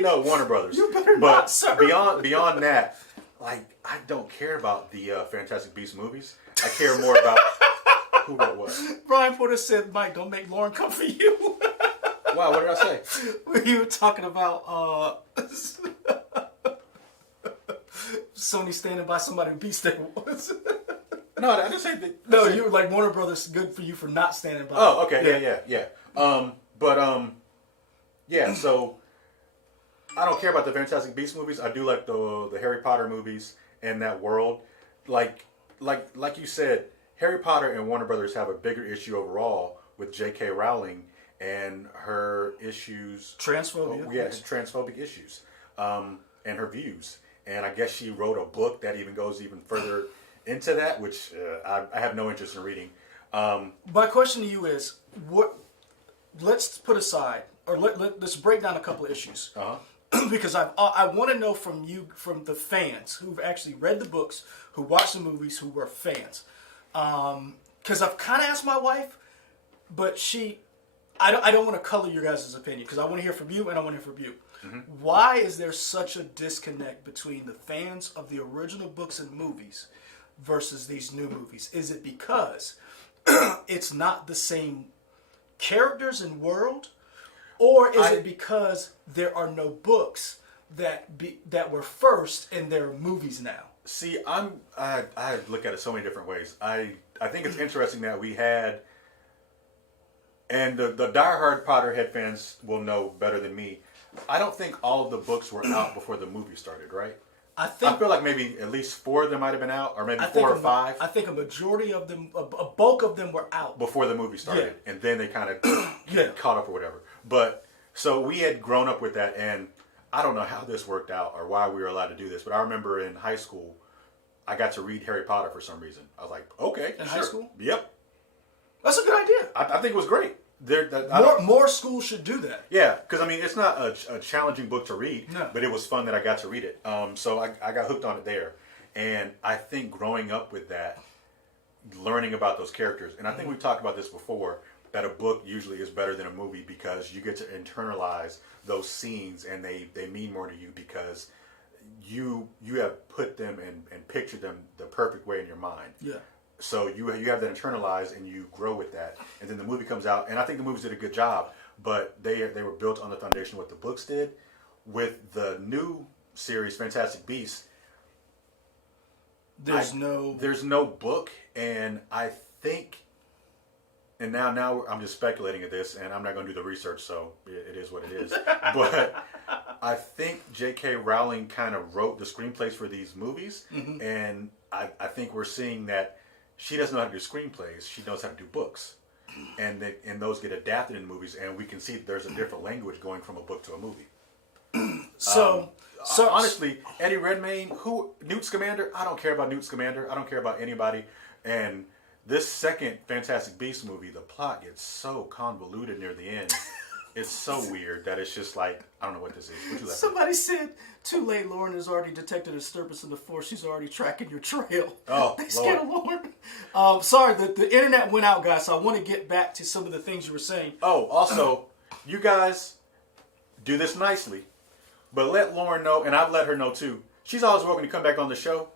No, Warner Brothers. You better but not, sir. Beyond that, like I don't care about the Fantastic Beasts movies. I care more about who wrote what. Brian Porter said, Mike, don't make Lauren come for you. Wow, what did I say? When you were talking about Sony standing by somebody who beat Star Wars. No, I didn't say that. No, you were like Warner Brothers. Good for you for not standing by. Oh, okay, yeah. Yeah. So I don't care about the Fantastic Beasts movies. I do like the Harry Potter movies and that world. Like you said, Harry Potter and Warner Brothers have a bigger issue overall with J.K. Rowling and her issues. Transphobia. Yeah, transphobic issues, and her views. And I guess she wrote a book that even goes even further into that, which I have no interest in reading. My question to you is, what? Let's put aside, or let's break down a couple of issues. Because I want to know from you, from the fans who've actually read the books, who watched the movies, who were fans. Because I've kind of asked my wife, but I don't want to color your guys' opinion because I want to hear from you and I want to hear from you. Mm-hmm. Why is there such a disconnect between the fans of the original books and movies versus these new movies? Is it because it's not the same characters and world, or is it because there are no books that were first and there are movies now? See, I look at it so many different ways. I think it's interesting that we had, and the diehard Potterhead fans will know better than me. I don't think all of the books were out before the movie started, right? I feel like maybe at least 4 of them might have been out, or maybe 4 or 5. I think a majority of them, a bulk of them were out before the movie started, and then they kind of caught up or whatever. But so we had grown up with that, and I don't know how this worked out or why we were allowed to do this, but I remember in high school, I got to read Harry Potter for some reason. I was like, okay, in high school? Yep. That's a good idea. I think it was great. More schools should do that. Yeah, because I mean, it's not a challenging book to read, no. but it was fun that I got to read it. So I got hooked on it there. And I think growing up with that, learning about those characters, and I think we've talked about this before, that a book usually is better than a movie because you get to internalize those scenes and they mean more to you because you have put them and pictured them the perfect way in your mind. Yeah. So you have that internalized and you grow with that. And then the movie comes out, and I think the movies did a good job, but they were built on the foundation of what the books did. With the new series, Fantastic Beasts, there's no book, and I think, and now I'm just speculating at this, and I'm not going to do the research, so it is what it is. But I think J.K. Rowling kind of wrote the screenplays for these movies, and I think we're seeing that she doesn't know how to do screenplays. She knows how to do books, and those get adapted in movies, and we can see that there's a different language going from a book to a movie. So honestly, Eddie Redmayne, Newt Scamander, I don't care about Newt Scamander. I don't care about anybody. And this second Fantastic Beasts movie, the plot gets so convoluted near the end. It's so weird that it's just like, I don't know what this is. Somebody said, too late, Lauren has already detected a disturbance in the force. She's already tracking your trail. Oh, they scared of Lauren. Sorry, the internet went out, guys, so I want to get back to some of the things you were saying. Oh, also, you guys do this nicely, but let Lauren know, and I've let her know too. She's always welcome to come back on the show.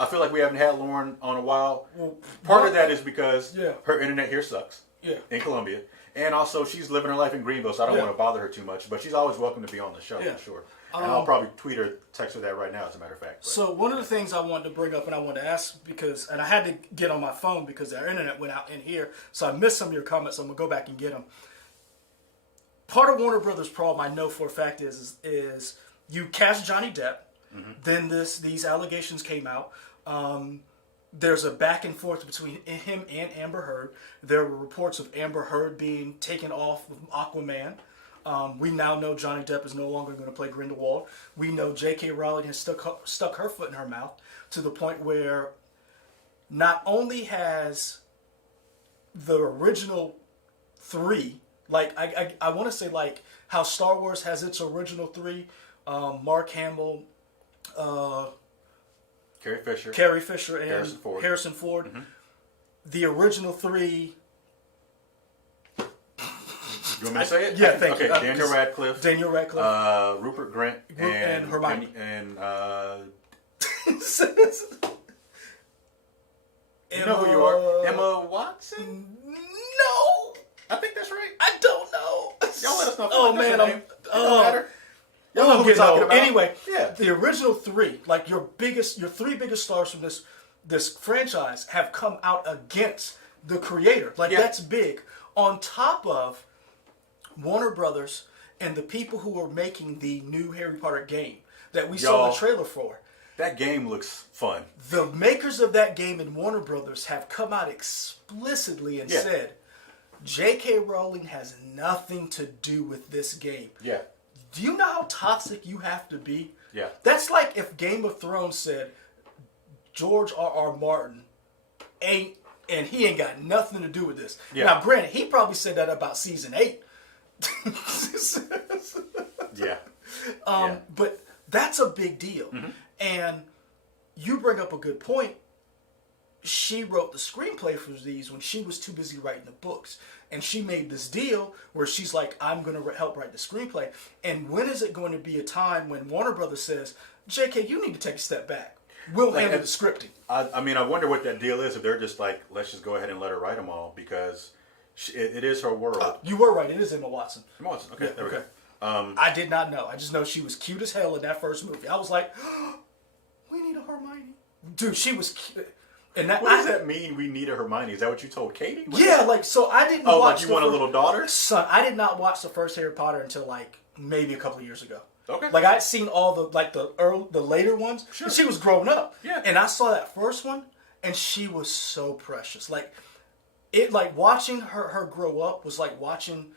I feel like we haven't had Lauren on a while. Well, Part of that is because Yeah. her internet here sucks in Columbia. And also, she's living her life in Greenville, so I don't want to bother her too much. But she's always welcome to be on the show, for sure. And I'll probably tweet her, text her that right now, as a matter of fact. But. So one of the things I wanted to bring up and I wanted to ask, and I had to get on my phone because our internet went out in here, so I missed some of your comments, so I'm going to go back and get them. Part of Warner Brothers' problem, I know for a fact, is you cast Johnny Depp, then these allegations came out. There's a back and forth between him and Amber Heard. There were reports of Amber Heard being taken off of Aquaman. We now know Johnny Depp is no longer going to play Grindelwald. We know J.K. Rowling has stuck her foot in her mouth to the point where not only has the original 3, like I want to say like how Star Wars has its original 3, Mark Hamill, Carrie Fisher, and Harrison Ford. The original 3. You want me to say it? Yeah, thank you. Daniel Radcliffe, Rupert Grint, and Hermione. And you know who you are? Emma Watson? No! I think that's right. I don't know. Y'all let us know. Oh, man. It don't matter. Y'all know who we're talking about. Anyway, yeah. The original 3, like your 3 biggest stars from this franchise have come out against the creator. Like, that's big. On top of Warner Brothers and the people who are making the new Harry Potter game that we saw the trailer for. That game looks fun. The makers of that game and Warner Brothers have come out explicitly and said, J.K. Rowling has nothing to do with this game. Yeah. Do you know how toxic you have to be? Yeah. That's like if Game of Thrones said, George R.R. Martin and he ain't got nothing to do with this. Yeah. Now, granted, he probably said that about season 8. But that's a big deal. And you bring up a good point. She wrote the screenplay for these when she was too busy writing the books. And she made this deal where she's like, I'm going to help write the screenplay. And when is it going to be a time when Warner Brothers says, JK, you need to take a step back. We'll handle the scripting. I mean, I wonder what that deal is if they're just like, let's just go ahead and let her write them all because it is her world. You were right. It is Emma Watson. Emma Watson. Okay, there we go. I did not know. I just know she was cute as hell in that first movie. I was like, we need a Hermione. Dude, she was cute. And what does that mean, we need a Hermione? Is that what you told Katie? So I didn't watch like you want a little daughter? Son, I did not watch the first Harry Potter until like maybe a couple of years ago. Okay. Like I'd seen all the later ones. Sure. And she was grown up. Yeah. And I saw that first one, and she was so precious. Like watching her grow up was like watching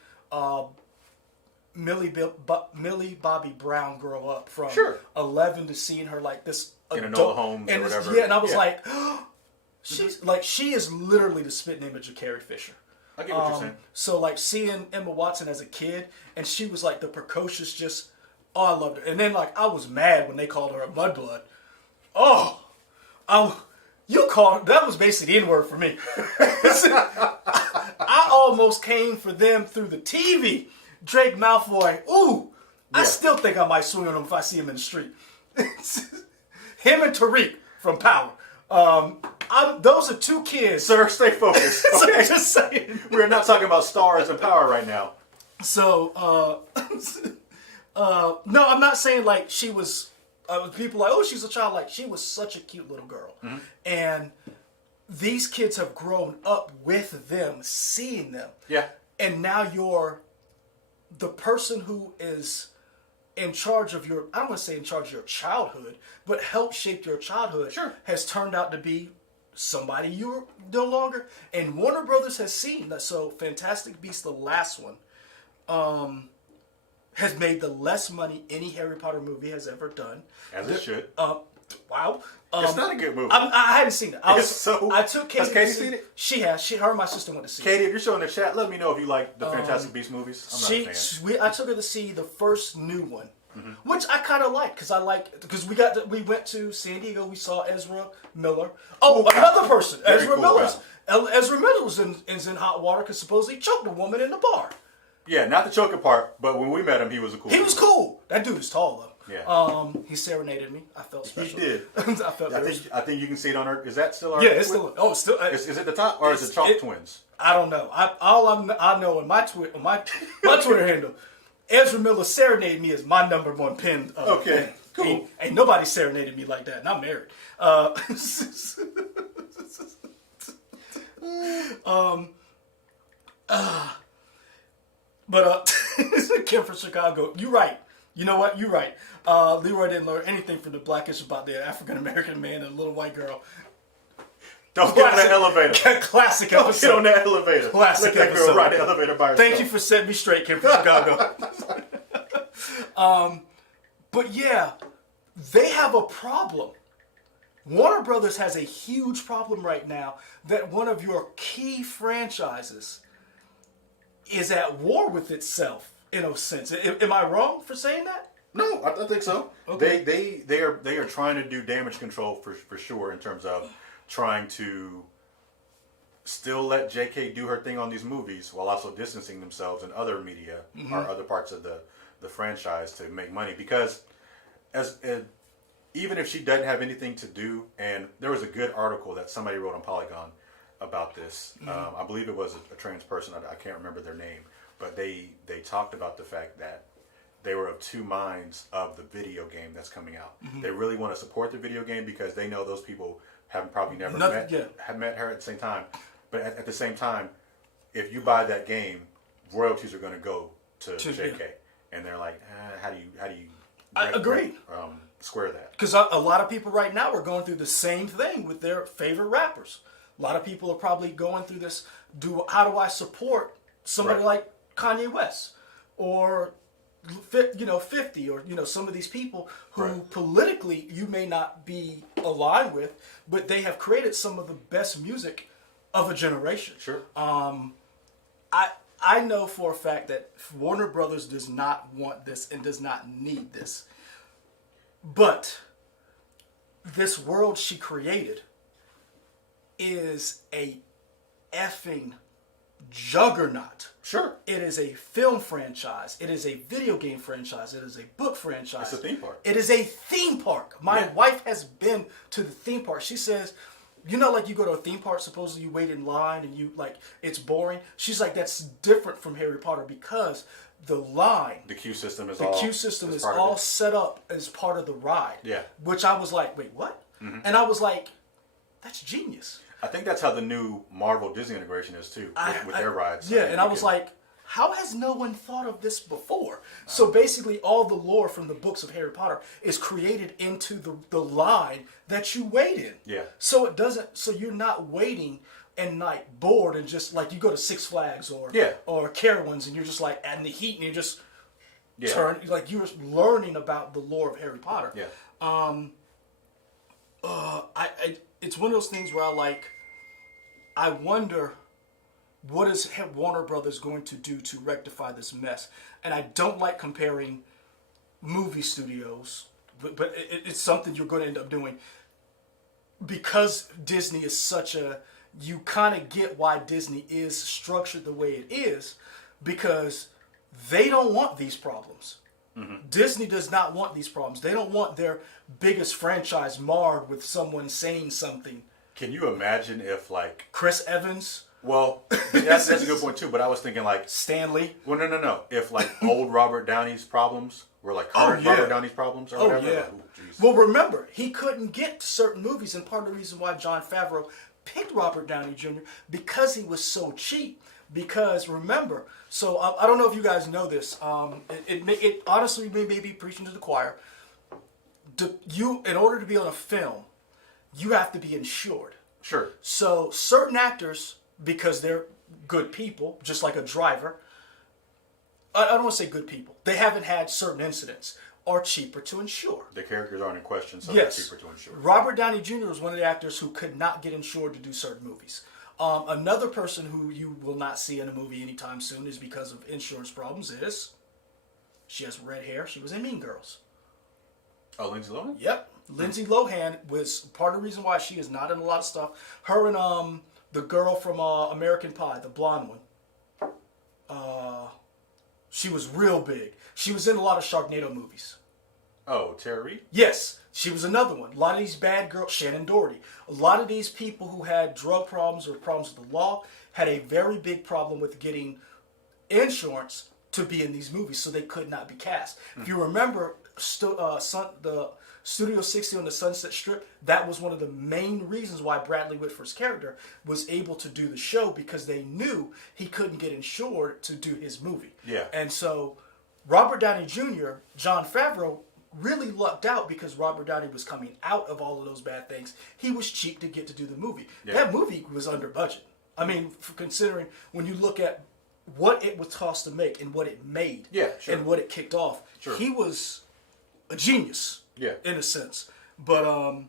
Millie Bobby Brown grow up from 11 to seeing her like this in adult homes or whatever. Yeah, and I was like, she is literally the spitting image of Carrie Fisher. I get what you're saying. So like seeing Emma Watson as a kid, and she was like the precocious, just I loved her. And then like I was mad when they called her a mudblood. That was basically the N-word for me. I almost came for them through the TV. Drake Malfoy, I still think I might swing on him if I see him in the street. Him and Tariq from Power. Those are two kids. Sir, stay focused. Okay? So just saying. We're not talking about stars and power right now. So, no, I'm not saying like she was. People like, she's a child. Like she was such a cute little girl, and these kids have grown up with them, seeing them. Yeah. And now you're the person who is in charge of your, I don't want to say in charge of your childhood, but helped shape your childhood, has turned out to be somebody you're no longer. And Warner Brothers has seen that. So Fantastic Beasts, the last one, has made the less money any Harry Potter movie has ever done. As it should. Wow. It's not a good movie. I hadn't seen it. I took Katie. Has Katie seen it? She has. Her and my sister went to see it. Katie, if you're showing the chat, let me know if you like the Fantastic Beasts movies. I'm not a fan. I took her to see the first new one, which I kind of liked because we went to San Diego. We saw Ezra Miller. Another person, Very Ezra cool Miller's. Ezra Miller is in hot water because supposedly he choked a woman in the bar. Yeah, not the choking part, but when we met him, he was a cool. He was cool. That dude is tall though. Yeah. He serenaded me. I felt special. He did. I think you can see it on her. Is that still our? Yeah, it's still. Oh, it's still. Is it the top or is it Chalk Twins? I don't know. I know in my Twitter handle, Ezra Miller serenaded me as my number one pin. Okay, cool. Ain't nobody serenaded me like that, and I'm married. But Kim from Chicago, you're right. You know what? You're right. Leroy didn't learn anything from the Blackish about the African American man and the little white girl. Don't get on that elevator. Classic Don't episode. Get on that elevator. Classic Let that episode. girl ride the elevator by herself. Thank you for setting me straight, Kim from Chicago. But yeah, they have a problem. Warner Brothers has a huge problem right now that one of your key franchises is at war with itself, in a sense. Am I wrong for saying that? No, I think so. Okay. They are trying to do damage control for sure in terms of trying to still let JK do her thing on these movies while also distancing themselves in other media or other parts of the franchise to make money. Because even if she doesn't have anything to do, and there was a good article that somebody wrote on Polygon about this. I believe it was a trans person. I can't remember their name, but they talked about the fact that they were of two minds of the video game that's coming out. They really want to support the video game because they know those people have probably never met her at the same time. But at the same time, if you buy that game, royalties are going to go to JK, and they're like, how do you? I agree. Square that because a lot of people right now are going through the same thing with their favorite rappers. A lot of people are probably going through this. How do I support somebody like Kanye West or 50 or some of these people who politically you may not be aligned with, but they have created some of the best music of a generation. Sure. I know for a fact that Warner Brothers does not want this and does not need this. But this world she created is a effing juggernaut. Sure. It is a film franchise. It is a video game franchise. It is a book franchise. It's a theme park. It is a theme park. My wife has been to the theme park. She says, like you go to a theme park, supposedly you wait in line and you it's boring. She's like, that's different from Harry Potter because the queue system is all set up as part of the ride. Yeah. Which I was like, wait, what? And I was like, that's genius. I think that's how the new Marvel Disney integration is too, with their rides. Yeah, and I was like, how has no one thought of this before? So basically all the lore from the books of Harry Potter is created into the line that you wait in. Yeah. So it doesn't, so you're not waiting and like bored and just like you go to Six Flags or Carowinds and you're just like adding the heat and you're just like you're learning about the lore of Harry Potter. Yeah. It's one of those things where I wonder what is Warner Brothers going to do to rectify this mess? And I don't like comparing movie studios, but it's something you're going to end up doing because Disney is such a. You kind of get why Disney is structured the way it is because they don't want these problems. Mm-hmm. Disney does not want these problems. They don't want their biggest franchise marred with someone saying something. Can you imagine if like Chris Evans? Well, that's a good point too. But I was thinking like Stanley. Well, no. If like old Robert Downey's problems were like current Robert Downey's problems or whatever. Yeah. Like, well, remember he couldn't get to certain movies, and part of the reason why Jon Favreau picked Robert Downey Jr. because he was so cheap. Because remember, so I don't know if you guys know this. It honestly may be preaching to the choir. In order to be on a film, you have to be insured. Sure. So certain actors, because they're good people, just like a driver. I don't want to say good people. They haven't had certain incidents. Are cheaper to insure. The characters aren't in question, so yes. They're cheaper to insure. Robert Downey Jr. was one of the actors who could not get insured to do certain movies. Another person who you will not see in a movie anytime soon is because of insurance problems is she has red hair. She was in Mean Girls. Oh, Lindsay Lohan? Yep. Lindsay Lohan was part of the reason why she is not in a lot of stuff. Her and the girl from American Pie, the blonde one. She was real big. She was in a lot of Sharknado movies. Oh, Tara Reid? Yes, she was another one. A lot of these bad girls, Shannon Doherty, a lot of these people who had drug problems or problems with the law had a very big problem with getting insurance to be in these movies, so they could not be cast. If you remember, the Studio 60 on the Sunset Strip, that was one of the main reasons why Bradley Whitford's character was able to do the show, because they knew he couldn't get insured to do his movie. Yeah. And so Robert Downey Jr., Jon Favreau, really lucked out because Robert Downey was coming out of all of those bad things. He was cheap to get to do the movie. Yeah. That movie was under budget. I mean, considering when you look at what it was cost to make and what it made, and what it kicked off, he was a genius, in a sense. But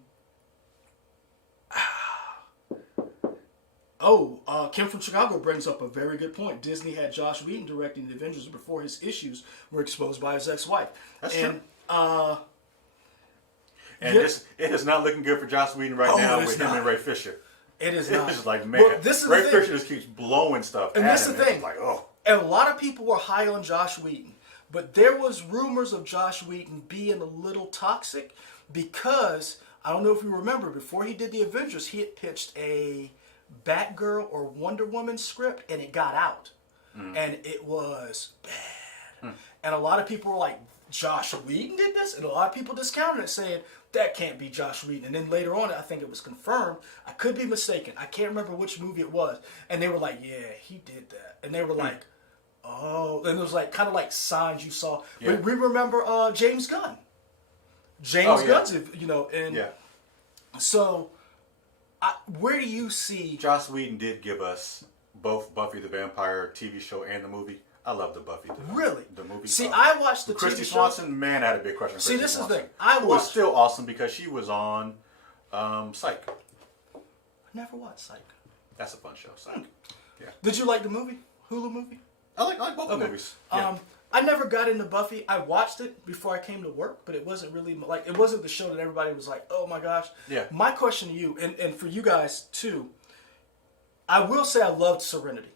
Kim from Chicago brings up a very good point. Disney had Joss Whedon directing the Avengers before his issues were exposed by his ex-wife. That's true. It is not looking good for Joss Whedon now with him and Ray Fisher. It is not. It's just like, man, Ray Fisher just keeps blowing stuff. And that's the thing. Like, oh. And a lot of people were high on Joss Whedon, but there was rumors of Joss Whedon being a little toxic because, I don't know if you remember, before he did the Avengers, he had pitched a Batgirl or Wonder Woman script, and it got out. And it was bad. And a lot of people were like, Joss Whedon did this? And a lot of people discounted it, saying, that can't be Joss Whedon. And then later on, I think it was confirmed. I could be mistaken. I can't remember which movie it was. And they were like, yeah, he did that. And they were like, oh. And it was like kind of like signs you saw. Yeah. We remember James Gunn. Gunn's, and so where do you see... Joss Whedon did give us both Buffy the Vampire TV show and the movie. I love the Buffy. The movie. See, I watched the Christy TV show. Swanson, man, I had a big crush on Christy Swanson. See, this is the thing. It was still awesome because she was on Psych. I never watched Psych. That's a fun show, Psych. Yeah. Did you like the movie? Hulu movie? I like both movies. Yeah. I never got into Buffy. I watched it before I came to work, but it wasn't really like, it wasn't the show that everybody was like, oh my gosh. Yeah. My question to you, and for you guys too, I will say I loved Serenity.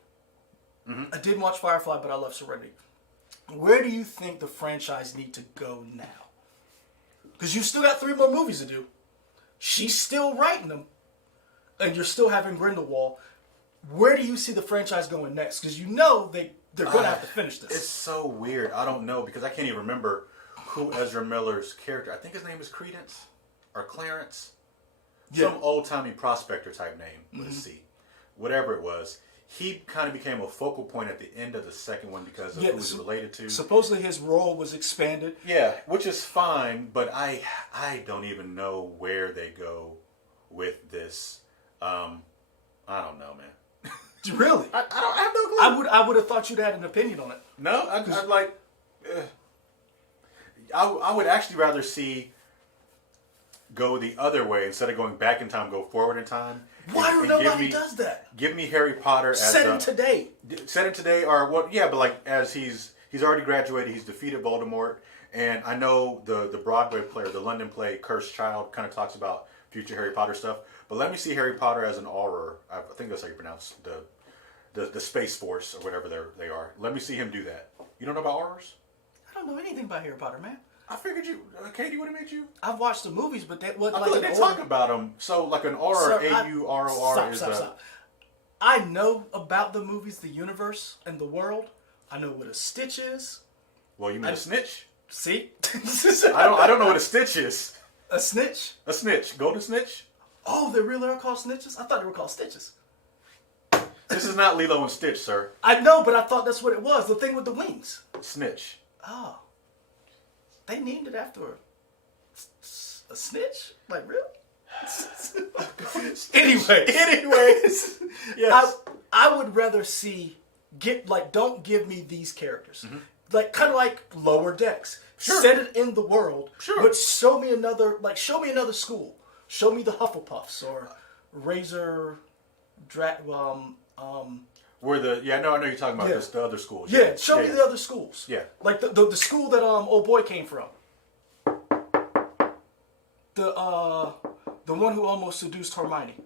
I didn't watch Firefly, but I love Serenity. Where do you think the franchise need to go now? Because you still got 3 more movies to do. She's still writing them, and you're still having Grindelwald. Where do you see the franchise going next? Because you know they're going to have to finish this. It's so weird. I don't know, because I can't even remember who Ezra Miller's character. I think his name is Credence or Clarence. Some old-timey prospector type name with a C. Whatever it was. he kind of became a focal point at the end of the second one because of Yeah, who he's related to. Supposedly his role was expanded. Yeah, which is fine, but I don't even know where they go with this. I don't know, man. Really? I have no clue. I would have thought you'd had an opinion on it. No, I'd like. I would actually rather see go the other way instead of going back in time, go forward in time. Why don't nobody does that? Give me Harry Potter as Set him today. Set him today, or what? Yeah, but like as he's already graduated, he's defeated Voldemort, and I know the Broadway play, or the London play, Cursed Child, kind of talks about future Harry Potter stuff. But let me see Harry Potter as an Auror. I think that's how you pronounce the Space Force or whatever they are. Let me see him do that. You don't know about Aurors? I don't know anything about Harry Potter, man. I figured you, Katie would have made you. I've watched the movies, but that wasn't I feel like they talk about them. So like an Auror, A-U-R-O-R is Stop. I know about the movies, the universe, and the world. I know what a Stitch is. Well, you mean a snitch? See? I don't know what a stitch is. A snitch? A snitch. Golden snitch? Oh, they really are called snitches? I thought they were called stitches. This is not Lilo and Stitch, sir. I know, but I thought that's what it was. The thing with the wings. Snitch. Oh. They named it after a snitch? Like, really? Anyways. Yes. I would rather see, don't give me these characters. Mm-hmm. Like, kind of like Lower Decks. Sure. Set it in the world. Sure. But show me another school. Show me the Hufflepuffs or Razor, Where I know you're talking about this, the other schools. Yeah, show me the other schools. Yeah. Like the school that old boy came from. The one who almost seduced Hermione.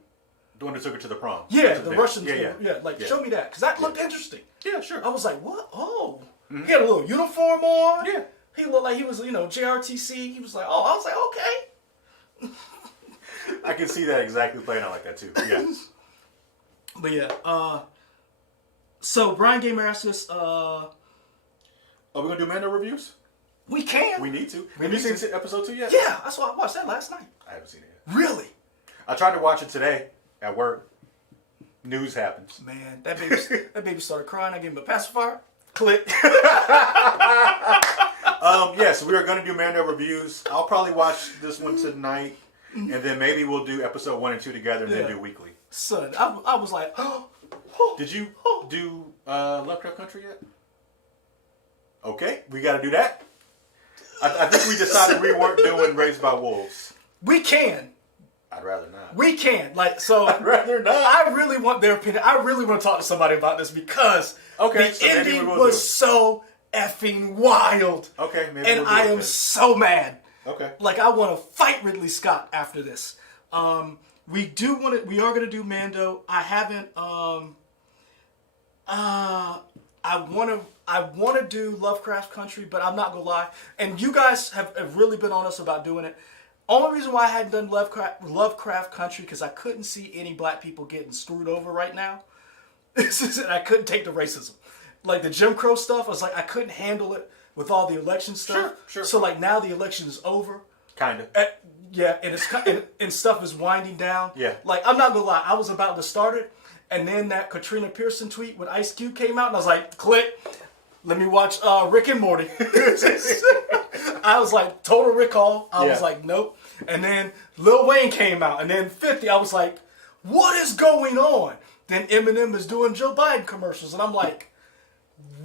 The one that took her to the prom. Yeah, the Russian school. Yeah. Show me that. Because that looked interesting. Yeah, sure. I was like, what? Oh. Mm-hmm. He had a little uniform on. Yeah. He looked like he was, JRTC. He was like, oh, I was like, okay. I can see that exactly playing out like that too. Yeah. But yeah, so Brian Gamer asked us, are we gonna do Mando reviews? We can. We need to. Have you seen episode 2 yet? Yeah, that's why I watched that last night. I haven't seen it yet. Really? I tried to watch it today at work. News happens. Man, that baby started crying. I gave him a pacifier. Click. Yes, we are gonna do Mando reviews. I'll probably watch this one tonight, and then maybe we'll do episode 1 and 2 together, and then do weekly. Son, I was like, did you do Lovecraft Country yet? Okay, we got to do that. I think we decided we weren't doing Raised by Wolves. We can. I'd rather not. We can. I'd rather not. I really want their opinion. I really want to talk to somebody about this because the ending was so effing wild. Okay, maybe and I am so mad. Okay. I want to fight Ridley Scott after this. We are going to do Mando. I haven't, I want to do Lovecraft Country, but I'm not going to lie. And you guys have really been on us about doing it. Only reason why I hadn't done Lovecraft Country, because I couldn't see any black people getting screwed over right now. I couldn't take the racism. Like the Jim Crow stuff, I was like, I couldn't handle it with all the election stuff. Sure. So now the election is over. Kind of. Yeah, and it's and stuff is winding down. Yeah. I'm not gonna lie, I was about to start it, and then that Katrina Pearson tweet with Ice Cube came out, and I was like, click, let me watch Rick and Morty. I was like, Total Recall. I was like, nope. And then Lil Wayne came out, and then 50. I was like, what is going on? Then Eminem is doing Joe Biden commercials, and I'm like,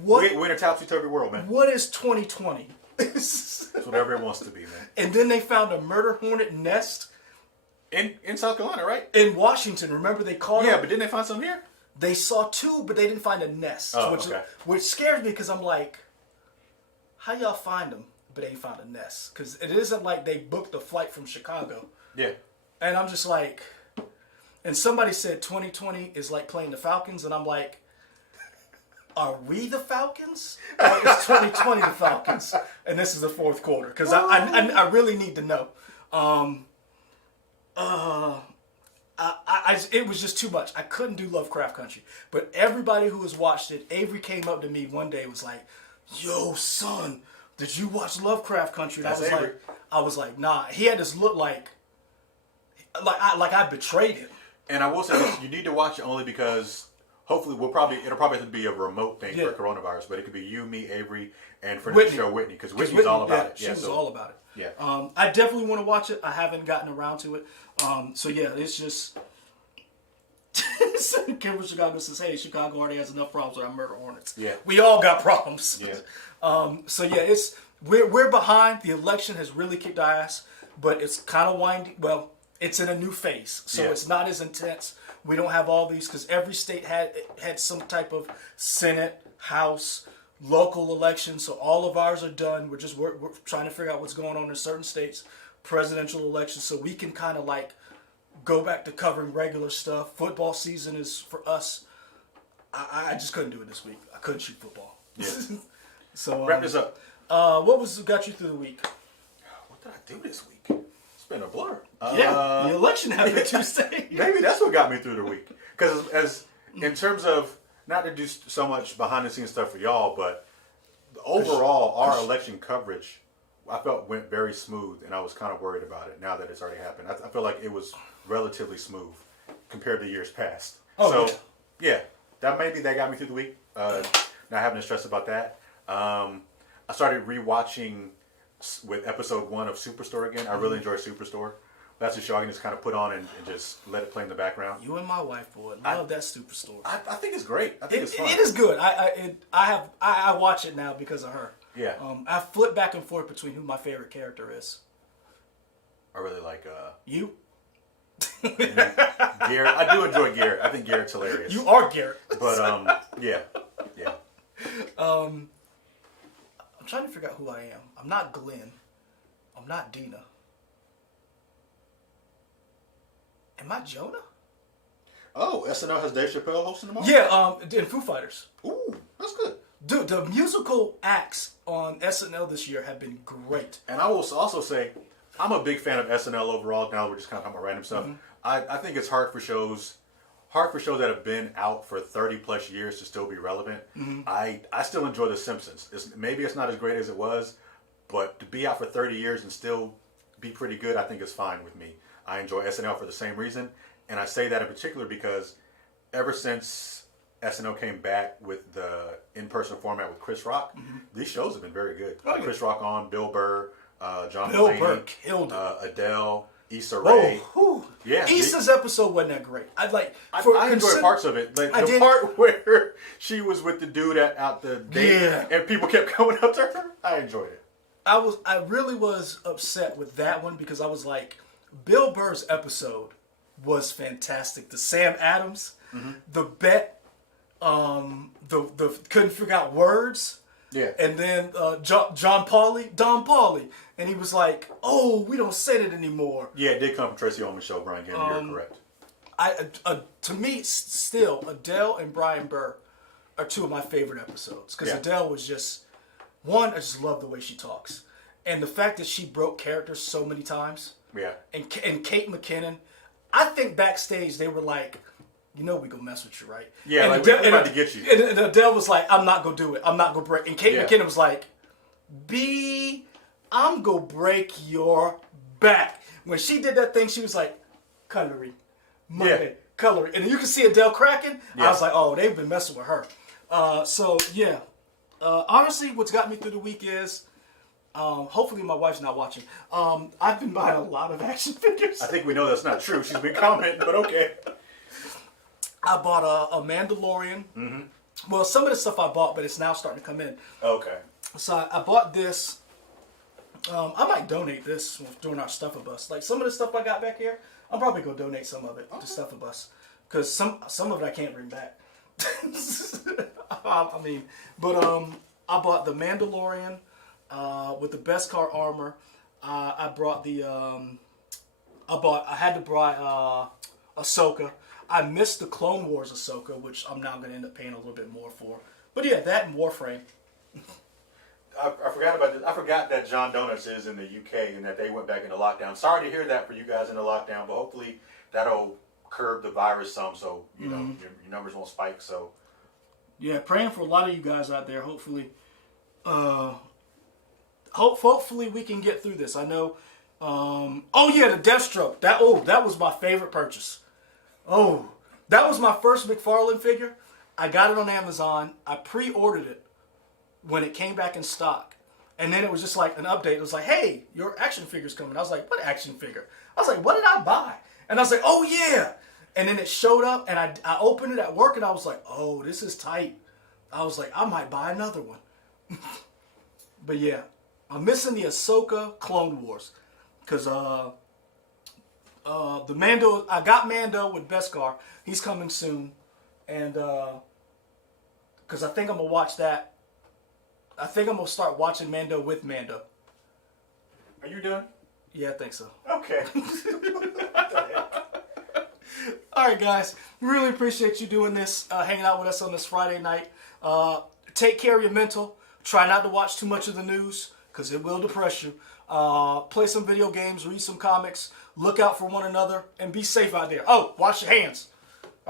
what? We're in a topsy-turvy world, man. What is 2020? It's whatever it wants to be, man. And then they found a murder hornet nest in South Carolina, right? In Washington. Remember they called it? Yeah, but didn't they find some here? They saw 2, but they didn't find a nest. Which scares me because I'm like, how y'all find them, but they ain't found a nest? Because it isn't like they booked a flight from Chicago. Yeah. And I'm just like, and somebody said 2020 is like playing the Falcons, and I'm like, are we the Falcons? Or is 2020 the Falcons? And this is the fourth quarter. Because I really need to know. It was just too much. I couldn't do Lovecraft Country. But everybody who has watched it, Avery came up to me one day and was like, yo, son, did you watch Lovecraft Country? And I was like, nah. He had this look like I betrayed him. And I will say this, you need to watch it only because hopefully it'll probably have to be a remote thing Yeah. for coronavirus, but it could be you, me, Avery, and friend of Whitney. the show Whitney, because Whitney's all about it. She was all about it. Yeah. I definitely want to watch it. I haven't gotten around to it. So yeah, it's just. Kimber Chicago says, "Hey, Chicago already has enough problems with our murder hornets. Yeah. We all got problems." Yeah. So yeah, we're behind. The election has really kicked our ass, but it's kind of winding. Well, it's in a new phase, so it's not as intense. We don't have all these because every state had some type of Senate, House, local election. So all of ours are done. We're trying to figure out what's going on in certain states, presidential elections, so we can kind of like go back to covering regular stuff. Football season is for us. I just couldn't do it this week. I couldn't shoot football. Yeah. So wrap this up. What got you through the week? What did I do this week? It's been a blur. The election happened Tuesday. Maybe that's what got me through the week. Because as in terms of not to do so much behind the scenes stuff for y'all, but overall our election coverage, I felt went very smooth, and I was kind of worried about it now that it's already happened. I feel like it was relatively smooth compared to years past. That got me through the week. Not having to stress about that. I started rewatching with episode 1 of Superstore again. I really enjoy Superstore. That's a show I can just kind of put on and just let it play in the background. You and my wife, boy, love that Superstore. I think it's great. I think it's fun. It is good. I watch it now because of her. Yeah. I flip back and forth between who my favorite character is. I really like You. Garrett. I do enjoy Garrett. I think Garrett's hilarious. You are Garrett. But yeah. I'm trying to figure out who I am. I'm not Glenn. I'm not Dina. Am I Jonah? Oh, SNL has Dave Chappelle hosting them all? Yeah, in Foo Fighters. Ooh, that's good. Dude, the musical acts on SNL this year have been great. And I will also say, I'm a big fan of SNL overall. Now we're just kind of talking about random stuff. I think it's hard for shows that have been out for 30 plus years to still be relevant. I still enjoy The Simpsons. Maybe it's not as great as it was, but to be out for 30 years and still be pretty good, I think is fine with me. I enjoy SNL for the same reason. And I say that in particular because ever since SNL came back with the in-person format with Chris Rock, these shows have been very good. Chris Rock on, Bill Burr, John Mulaney, Burr killed it. Adele, Issa Rae. Yeah, Issa's episode wasn't that great. I enjoyed parts of it. Like the part where she was with the dude at the date, and people kept coming up to her. I enjoyed it. I really was upset with that one because I was like, Bill Burr's episode was fantastic. The Sam Adams, the bet, the couldn't figure out words. Yeah. And then Don Pauly, and he was like, "Oh, we don't say that anymore." Yeah, it did come from Tracy Ullman's show, Brian Gannon. You're correct. To me, still, Adele and Brian Burr are two of my favorite episodes because Adele was just one. I just love the way she talks, and the fact that she broke characters so many times. Yeah. And Kate McKinnon, I think backstage they were like, "You know we gonna mess with you, right?" Yeah, and like Adele, we're about to get you. And Adele was like, "I'm not gonna do it. I'm not gonna break." And Kate McKinnon was like, I'm gonna break your back." When she did that thing, she was like, "Coloring, Monday, coloring," and you can see Adele cracking. I was like, "Oh, they've been messing with her." Honestly, what's got me through the week is. Hopefully my wife's not watching. I've been buying a lot of action figures. I think we know that's not true. She's been commenting, but okay. I bought a Mandalorian. Well, some of the stuff I bought, but it's now starting to come in. Okay. So I bought this. I might donate this during our Stuff a Bus. Like some of the stuff I got back here, I'm probably gonna donate some of it to Stuff a Bus because some of it I can't bring back. I bought the Mandalorian. With the Beskar armor, I had to buy Ahsoka. I missed the Clone Wars Ahsoka, which I'm now going to end up paying a little bit more for. But yeah, that and Warframe. I forgot about this. I forgot that John Donuts is in the UK and that they went back into lockdown. Sorry to hear that for you guys in the lockdown, but hopefully that'll curb the virus some, so you know your numbers won't spike. So yeah, praying for a lot of you guys out there. Hopefully. Hopefully we can get through this. I know. The Deathstroke. That was my favorite purchase. Oh, that was my first McFarlane figure. I got it on Amazon. I pre-ordered it when it came back in stock. And then it was just like an update. It was like, hey, your action figure's coming. I was like, what action figure? I was like, what did I buy? And I was like, oh, yeah. And then it showed up, and I opened it at work, and I was like, oh, this is tight. I was like, I might buy another one. But yeah, I'm missing the Ahsoka Clone Wars. Because the Mando, I got Mando with Beskar. He's coming soon. And because I think I'm going to watch that. I think I'm going to start watching Mando with Mando. Are you done? Yeah, I think so. Okay. All right, guys. Really appreciate you doing this, hanging out with us on this Friday night. Take care of your mental. Try not to watch too much of the news because it will depress you. Play some video games, read some comics, look out for one another, and be safe out there. Oh, wash your hands.